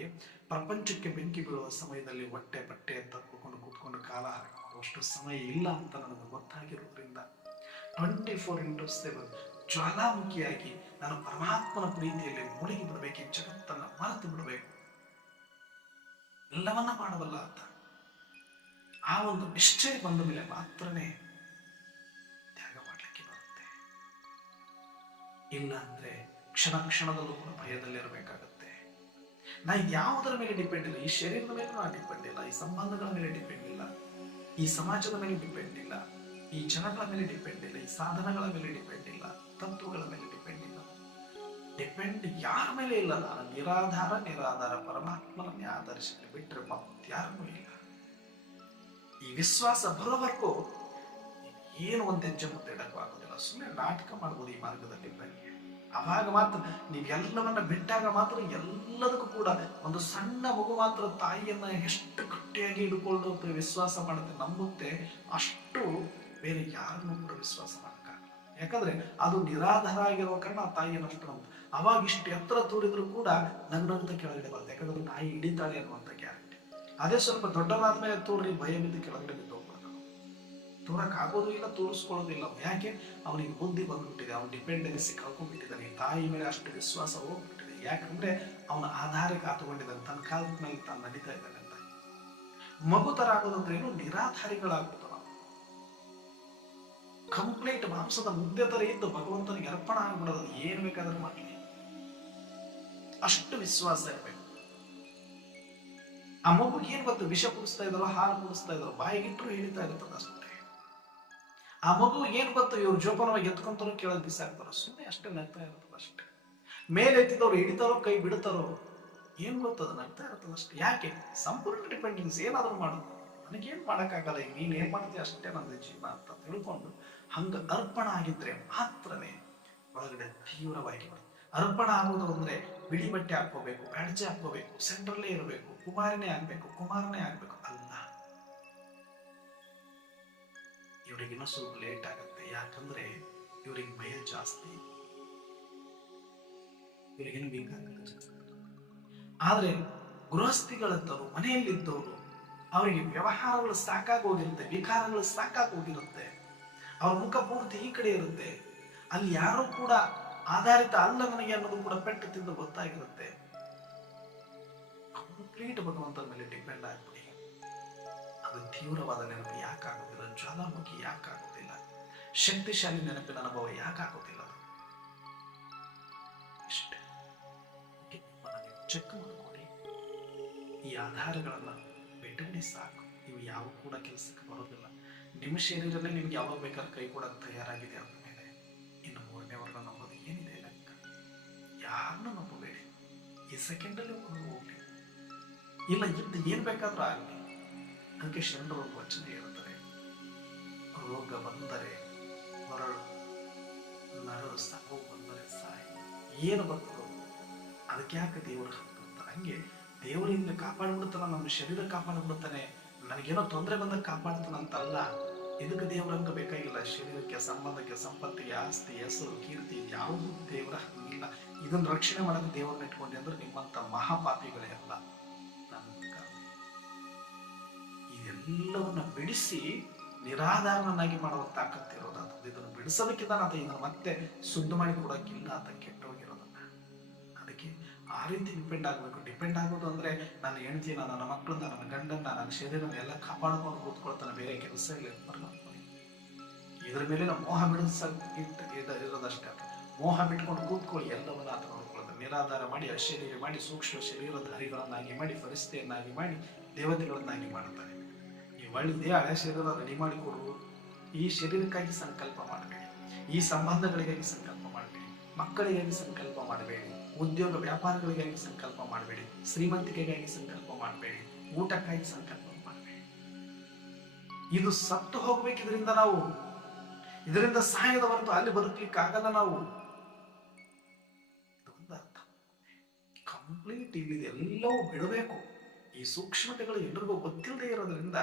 ಪ್ರಪಂಚಕ್ಕೆ ಬೆಂಕಿ ಬೀಳುವ ಸಮಯದಲ್ಲಿ ಹೊಟ್ಟೆ ಬಟ್ಟೆ ಅಂತ ಕೂತ್ಕೊಂಡು ಕಾಲ ಮಾಡುವಷ್ಟು ಸಮಯ ಇಲ್ಲ ಅಂತ ನನಗೆ ಗೊತ್ತಾಗಿರೋದ್ರಿಂದ 24/7 ಜ್ವಾಲಾಮುಖಿಯಾಗಿ ನಾನು ಪರಮಾತ್ಮನ ಪ್ರೀತಿಯಲ್ಲಿ ಮುಳುಗಿ ಬಿಡಬೇಕು, ಈ ಜಗತ್ತನ್ನ ಮರೆತು ಬಿಡಬೇಕು, ಎಲ್ಲವನ್ನ ಮಾಡಬಲ್ಲ ಅಂತ ಆ ಒಂದು ನಿಶ್ಚಯ ಬಂದ ಮೇಲೆ ಮಾತ್ರನೇ ತ್ಯಾಗ ಮಾಡ್ಲಿಕ್ಕೆ ಬರುತ್ತೆ. ಇಲ್ಲ ಅಂದ್ರೆ ಕ್ಷಣ ಕ್ಷಣದಲ್ಲೂ ಕೂಡ ಭಯದಲ್ಲಿರಬೇಕಾಗತ್ತೆ. ನಾ ಯಾವುದರ ಮೇಲೆ ಡಿಪೆಂಡ್ ಇಲ್ಲ, ಈ ಶರೀರದ ಮೇಲೆ ನಾ ಡಿಪೆಂಡ್ ಇಲ್ಲ, ಈ ಸಂಬಂಧಗಳ ಮೇಲೆ ಡಿಪೆಂಡ್ ಇಲ್ಲ, ಈ ಸಮಾಜದ ಮೇಲೆ ಡಿಪೆಂಡ್ ಇಲ್ಲ, ಈ ಜನಗಳ ಮೇಲೆ ಡಿಪೆಂಡ್ ಇಲ್ಲ, ಈ ಸಾಧನಗಳ ಮೇಲೆ ಡಿಪೆಂಡ್ ಇಲ್ಲ, ತತ್ವಗಳ ಮೇಲೆ ಡಿಪೆಂಡ್ ಇಲ್ಲ. ಡಿಪೆಂಡ್ ಯಾರ ಮೇಲೆ ಇಲ್ಲ. ನಾನು ನಿರಾಧಾರ ಪರಮಾತ್ಮನನ್ನೇ ಆಧರಿಸಿ ಬಿಟ್ಟರೆ ಮತ್ತಾರನೂ ಇಲ್ಲ. ಈ ವಿಶ್ವಾಸ ಬರೋವರೆಗೂ ಏನು ಒಂದು ಹೆಜ್ಜೆ ಮುಂದೆ ಇಡಕ್ಕೂ ಆಗೋದಿಲ್ಲ. ಸುಮ್ಮನೆ ನಾಟಕ ಮಾಡ್ಬೋದು ಈ ಮಾರ್ಗದಲ್ಲಿ ಬನ್ನಿ. ಅವಾಗ ಮಾತ್ರ ನೀವೆಲ್ಲವನ್ನ ಬಿಟ್ಟಾಗ ಮಾತ್ರ ಎಲ್ಲದಕ್ಕೂ ಕೂಡ ಒಂದು ಸಣ್ಣ ಮಗು ಮಾತ್ರ ತಾಯಿಯನ್ನ ಎಷ್ಟು ಗಟ್ಟಿಯಾಗಿ ಹಿಡ್ಕೊಂಡು ವಿಶ್ವಾಸ ಮಾಡುತ್ತೆ, ನಂಬುತ್ತೆ, ಅಷ್ಟು ಬೇರೆ ಯಾರನ್ನೂ ಕೂಡ ವಿಶ್ವಾಸ ಮಾಡಕ್ಕಾಗಲ್ಲ. ಯಾಕಂದ್ರೆ ಅದು ನಿರಾಧಾರ ಆಗಿರುವ ಕಾರಣ ಆ ತಾಯಿಯನ್ನು ಅಷ್ಟು ನಂಬುತ್ತೆ. ಅವಾಗ ಇಷ್ಟು ಎತ್ತರ ತೂರಿದ್ರು ಕೂಡ ನಗ್ನಂತ ಕೆಳಗಡೆ ಬರುತ್ತೆ, ಯಾಕಂದ್ರೆ ತಾಯಿ ಹಿಡಿತಾಳೆ ಅನ್ನುವಂಥ ಗ್ಯಾರಂಟಿ. ಅದೇ ಸ್ವಲ್ಪ ದೊಡ್ಡದಾದ್ಮೇಲೆ ತೂರಿ ಭಯ ಬಿದ್ದು ಕೆಳಗಡೆ ಬಿದ್ದು ಹೋಗ್ಬಿಡ್ತಾನೆ. ತೂರಕ್ ಆಗೋದು ಇಲ್ಲ, ತೋರಿಸ್ಕೊಳ್ಳೋದಿಲ್ಲ. ಯಾಕೆ? ಅವನಿಗೆ ಬುದ್ಧಿ ಬಂದ್ಬಿಟ್ಟಿದೆ, ಅವನ ಡಿಪೆಂಡೆನ್ಸಿ ಕಳ್ಕೊಂಡ್ಬಿಟ್ಟಿದ್ದಾನೆ, ತಾಯಿ ಮೇಲೆ ಅಷ್ಟು ವಿಶ್ವಾಸ ಹೋಗ್ಬಿಟ್ಟಿದೆ. ಯಾಕಂದ್ರೆ ಅವನ ಆಧಾರಕ್ಕೆ ಆತುಕೊಂಡಿದ್ದಾನೆ, ತನ್ನ ಕಾಲದ ಮೇಲೆ ತಾನು ನಡೀತಾ ಇದ್ದಾನೆ ಅಂತ. ಮಗು ತರ ಆಗೋದಂದ್ರೆ ಏನು? ನಿರಾಧಾರಿಗಳಾಗ್ಬೋದು ನಾವು. ಕಂಪ್ಲೀಟ್ ಮಾಂಸದ ಮುದ್ದೆ ತರ ಇದ್ದು ಭಗವಂತನಿಗೆ ಅರ್ಪಣ ಆಗ್ಬಿಡೋದು, ಏನ್ ಬೇಕಾದ್ರೂ ಮಾಡಲಿ, ಅಷ್ಟು ವಿಶ್ವಾಸ ಇರಬೇಕು. ಆ ಮಗುಗೆ ಏನ್ ಗೊತ್ತು? ವಿಷ ಕುಡಿಸ್ತಾ ಇದ್ದಾರೋ, ಹಾಲು ಕುಡಿಸ್ತಾ ಇದ್ದಾರೋ, ಬಾಯಿಗಿಟ್ಟರು ಹಿಡಿತಾ ಇರ್ತದೆ ಅಷ್ಟೇ. ಆ ಮಗು ಏನ್ ಗೊತ್ತು? ಇವ್ರು ಜೋಪಾನವಾಗಿ ಎತ್ಕೊಂತಾರೋ ಕೆಳಗೆ ಬಿಸಾಕ್ತಾರೋ, ಸುಮ್ಮನೆ ಅಷ್ಟೇ ನಗ್ತಾ ಇರ್ತದೆ ಅಷ್ಟೇ. ಮೇಲೆ ಎತ್ತಿದವ್ರು ಹಿಡಿತಾರೋ ಕೈ ಬಿಡ್ತಾರೋ ಏನ್ ಗೊತ್ತದ, ನಗ್ತಾ ಇರ್ತದೆ ಅಷ್ಟೇ. ಯಾಕೆ? ಸಂಪೂರ್ಣ ಡಿಪೆಂಡೆನ್ಸ್. ಏನಾದ್ರು ಮಾಡೋದು, ನನಗೇನ್ ಮಾಡಕ್ಕಾಗಲ್ಲ, ಈಗ ನೀನ್ ಏನ್ ಮಾಡ್ತೀಯ ಅಷ್ಟೇ ನಂದು ಜೀವನ ಅಂತ ತಿಳ್ಕೊಂಡು ಹಂಗ ಅರ್ಪಣ ಆಗಿದ್ರೆ ಮಾತ್ರನೇ ಒಳಗಡೆ ತೀವ್ರವಾಗಿ ಬರುತ್ತೆ. ಅರ್ಪಣ ಆಗೋದು ಅಂದ್ರೆ ಬಿಳಿ ಬಟ್ಟೆ ಹಾಕೋಬೇಕು, ಬ್ಯಾಡ್ಜೆ ಹಾಕೋಬೇಕು, ಸೆಂಟ್ರಲ್ಲೇ ಇರಬೇಕು, ಕುಮಾರನೇ ಆಗ್ಬೇಕು ಅಲ್ಲ. ಇವ್ರಿಗೆ ಇನ್ನೂ ಸ್ವಲ್ಪ ಲೇಟ್ ಆಗುತ್ತೆ. ಯಾಕಂದ್ರೆ ಇವ್ರಿಗೆ ಭಯ ಜಾಸ್ತಿ, ಇವ್ರಿಗೇನು ಬೇಕಾಗುತ್ತೆ ಜಾಸ್ತಿ. ಆದ್ರೆ ಗೃಹಸ್ಥಿಗಳಂತವ್ರು, ಮನೆಯಲ್ಲಿದ್ದವರು, ಅವರಿಗೆ ವ್ಯವಹಾರಗಳು ಸಾಕಾಗೋಗಿರುತ್ತೆ, ವಿಕಾರಗಳು ಸಾಕಾಗೋಗಿರುತ್ತೆ, ಅವ್ರ ಮುಖ ಪೂರ್ತಿ ಈ ಕಡೆ ಇರುತ್ತೆ, ಅಲ್ಲಿ ಯಾರು ಕೂಡ ಆಧಾರಿತ ಅಲ್ಲ ನನಗೆ ಅನ್ನೋದು ಕೂಡ ಪೆಟ್ಟು ತಿಂದು ಗೊತ್ತಾಗಿರುತ್ತೆ. ಕಂಪ್ಲೀಟ್ ಭಗವಂತನ ಮೇಲೆ ಡಿಪೆಂಡ್ ಆಗ್ಬಿಡಿ. ಅದು ತೀವ್ರವಾದ ನೆನಪು ಯಾಕಾಗೋದಿಲ್ಲ? ಜ್ವಾಲಾಮುಖಿ ಯಾಕಾಗೋದಿಲ್ಲ? ಶಕ್ತಿಶಾಲಿ ನೆನಪಿನ ಅನುಭವ ಯಾಕಾಗೋದಿಲ್ಲ? ಇಷ್ಟೇ. ಚೆಕ್ ಮಾಡ್ಕೊಡಿ. ಈ ಆಧಾರಗಳನ್ನ ಬಿಟ್ಟುಬಿಡಿ ಸಾಕು. ಇವು ಯಾವ ಕೂಡ ಕೆಲಸಕ್ಕೆ ಬರೋದಿಲ್ಲ. ನಿಮ್ಮ ಶರೀರನೇ ನಿಮ್ಗೆ ಯಾವಾಗ ಬೇಕಾದ್ರೆ ಕೈ ಕೂಡ ತಯಾರಾಗಿದೆ ಅಂದ ಮೇಲೆ ಇನ್ನು ಮೂರನೇವರೆಲ್ಲ ನಂಬೋದು ಏನಿದೆ ಲೆಕ್ಕ? ಯಾರನ್ನೂ ನಂಬಬೇಡಿ. ಈ ಸೆಕೆಂಡಲ್ಲಿ ಹೋಗ್ಲಿ, ಇಲ್ಲ ಇದ್ದು ಏನ್ ಬೇಕಾದ್ರೂ ಆಗಲಿ. ಅದಕ್ಕೆ ಶರಣರು ಒಂದು ವಚನ ಹೇಳ್ತಾರೆ, ರೋಗ ಬಂದರೆ ಮರಳು, ನರಳು ಸಾವು ಬಂದರೆ ಸಾಯಿ. ಏನು ಬರ್ತದೋ ಅದಕ್ಕೆ ಯಾಕೆ ದೇವರು ಹಾಕ್ತಾರೆ? ಹಂಗೆ ದೇವರಿಂದ ಕಾಪಾಡ್ಬಿಡ್ತಾನ, ನಮ್ಮ ಶರೀರ ಕಾಪಾಡ್ಬಿಡ್ತಾನೆ, ನನಗೇನೋ ತೊಂದರೆ ಬಂದಾಗ ಕಾಪಾಡ್ತಾನಂತಲ್ಲ. ಇದಕ್ಕೆ ದೇವರಂಗ ಬೇಕಾಗಿಲ್ಲ. ಶರೀರಕ್ಕೆ, ಸಂಬಂಧಕ್ಕೆ, ಸಂಪತ್ತಿಗೆ, ಆಸ್ತಿ, ಹೆಸರು, ಕೀರ್ತಿ ಯಾವುದು ದೇವರ ಹಂಗಿಲ್ಲ. ಇದನ್ನ ರಕ್ಷಣೆ ಮಾಡೋದು ದೇವರನ್ನ ಇಟ್ಕೊಂಡೆ ಅಂದ್ರೆ ನಿಮ್ಮಂತ ಮಹಾಪಾಪಿಗಳೇ ಅಲ್ಲ. ಇದೆಲ್ಲವನ್ನ ಬಿಡಿಸಿ ನಿರಾಧಾರನಾಗಿ ಮಾಡುವ ತಾಕತ್ತಿರೋದು ಅದು. ಇದನ್ನು ಬಿಡಿಸೋದಕ್ಕಿಂತ ಇದನ್ನು ಮತ್ತೆ ಶುದ್ಧ ಮಾಡಿ ಕೊಡೋಕ್ಕಿಲ್ಲ ಅಂತ ಕೆಟ್ಟೋಗಿರೋದನ್ನ. ಅದಕ್ಕೆ ಆ ರೀತಿ ಡಿಪೆಂಡ್ ಆಗ್ಬೇಕು. ಡಿಪೆಂಡ್ ಆಗೋದು ಅಂದ್ರೆ ನನ್ನ ಹೆಂಡತಿನ, ನನ್ನ ಮಕ್ಕಳನ್ನ, ನನ್ನ ಗಂಡನ್ನ, ನನ್ನ ಶರೀರನ ಎಲ್ಲ ಕಾಪಾಡ್ಕೊಂಡು ಕೂತ್ಕೊಳ್ತಾನೆ, ಬೇರೆ ಕೆಲಸ ಇಲ್ಲ. ಇದ್ರ ಮೇಲೆ ನಾವು ಮೋಹ ಬಿಡಿಸ ಇರೋದಷ್ಟೇ. ಮೋಹ ಬಿಟ್ಕೊಂಡು ಕೂತ್ಕೊಳ್ಳಿ, ಎಲ್ಲವನ್ನ ಆತ ನೋಡ್ಕೊಳ್ಳೋದು. ನಿರಾಧಾರ ಮಾಡಿ, ಅಶರೀರ ಮಾಡಿ, ಸೂಕ್ಷ್ಮ ಶರೀರಧಾರಿಗಳನ್ನಾಗಿ ಮಾಡಿ, ಪರಿಸ್ಥಿತಿಯನ್ನಾಗಿ ಮಾಡಿ, ದೇವತೆಗಳನ್ನಾಗಿ ಮಾಡುತ್ತಾರೆ. ಈ ಒಳ್ಳೆ ಹಳೆ ಶರೀರ ರೆಡಿ ಮಾಡಿಕೊಡು. ಈ ಶರೀರಕ್ಕಾಗಿ ಸಂಕಲ್ಪ ಮಾಡಬೇಡಿ, ಈ ಸಂಬಂಧಗಳಿಗಾಗಿ ಸಂಕಲ್ಪ ಮಾಡಬೇಡಿ, ಮಕ್ಕಳಿಗಾಗಿ ಸಂಕಲ್ಪ ಮಾಡಬೇಡಿ, ಉದ್ಯೋಗ ವ್ಯಾಪಾರಗಳಿಗಾಗಿ ಸಂಕಲ್ಪ ಮಾಡಬೇಡಿ, ಶ್ರೀಮಂತಿಕೆಗಾಗಿ ಸಂಕಲ್ಪ ಮಾಡಬೇಡಿ, ಊಟಕ್ಕಾಗಿ ಸಂಕಲ್ಪ ಮಾಡಬೇಡಿ. ಇದು ಸತ್ತು ಹೋಗ್ಬೇಕು. ಇದರಿಂದ ಸಹಾಯದ ಹೊರತು ಅಲ್ಲಿ ಬದುಕಲಿಕ್ಕೆ ಆಗಲ್ಲ ನಾವು. ಅರ್ಥ ಕಂಪ್ಲೀಟ್ ಇಲ್ಲಿ ಎಲ್ಲವೂ ಬಿಡಬೇಕು. ಈ ಸೂಕ್ಷ್ಮತೆಗಳು ಎಲ್ರಿಗೂ ಗೊತ್ತಿಲ್ಲದೆ ಇರೋದ್ರಿಂದ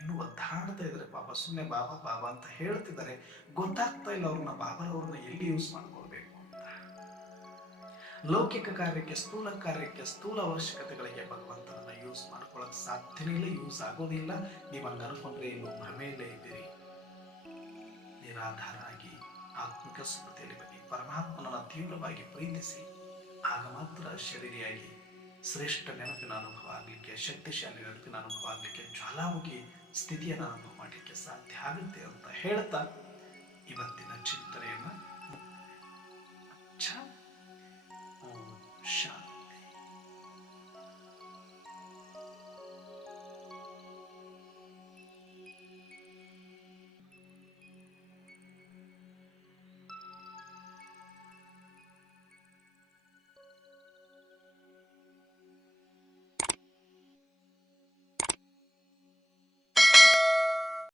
ಇನ್ನು ಒದ್ದಾಡ್ತಾ ಇದ್ದಾರೆ ಪಾಪ. ಸುಮ್ಮನೆ ಬಾಬಾ ಬಾಬಾ ಅಂತ ಹೇಳ್ತಿದ್ದಾರೆ, ಗೊತ್ತಾಗ್ತಾ ಇಲ್ಲ ಬಾಬಾರವ್ರನ್ನ ಎಲ್ಲಿ ಯೂಸ್ ಮಾಡ್ಕೊಳ್ಬೇಕು ಅಂತ. ಲೌಕಿಕ ಕಾರ್ಯಕ್ಕೆ, ಸ್ಥೂಲ ಕಾರ್ಯಕ್ಕೆ, ಸ್ಥೂಲ ಅವಶ್ಯಕತೆಗಳಿಗೆ ಭಗವಂತನನ್ನ ಯೂಸ್ ಮಾಡ್ಕೊಳಕ್ ಸಾಧ್ಯನೇ ಇಲ್ಲ, ಯೂಸ್ ಆಗೋದಿಲ್ಲ. ನೀವು ಹಂಗ ಅನ್ಕೊಂಡ್ರೆ ಇನ್ನು ಭ್ರಮೆಯಲ್ಲೇ ಇದ್ದೀರಿ. ನಿರಾಧಾರಾಗಿ ಆತ್ಮಿಕ ಸ್ಮೃತಿಯಲ್ಲಿ ಬನ್ನಿ, ಪರಮಾತ್ಮನನ್ನ ತೀವ್ರವಾಗಿ ಪ್ರೀತಿಸಿ. ಆಗ ಮಾತ್ರ ಶರೀರಿಯಾಗಿ ಶ್ರೇಷ್ಠ ನೆನಪಿನ ಅನುಭವ ಆಗಲಿಕ್ಕೆ, ಶಕ್ತಿಶಾಲಿ ನೆನಪಿನ ಅನುಭವ ಆಗಲಿಕ್ಕೆ, ಜ್ವಾಲಾಮುಖಿ ಸ್ಥಿತಿಯನ್ನು ಅನುಭವ ಮಾಡಲಿಕ್ಕೆ ಸಾಧ್ಯ ಆಗುತ್ತೆ ಅಂತ ಹೇಳ್ತಾ ಇವತ್ತಿನ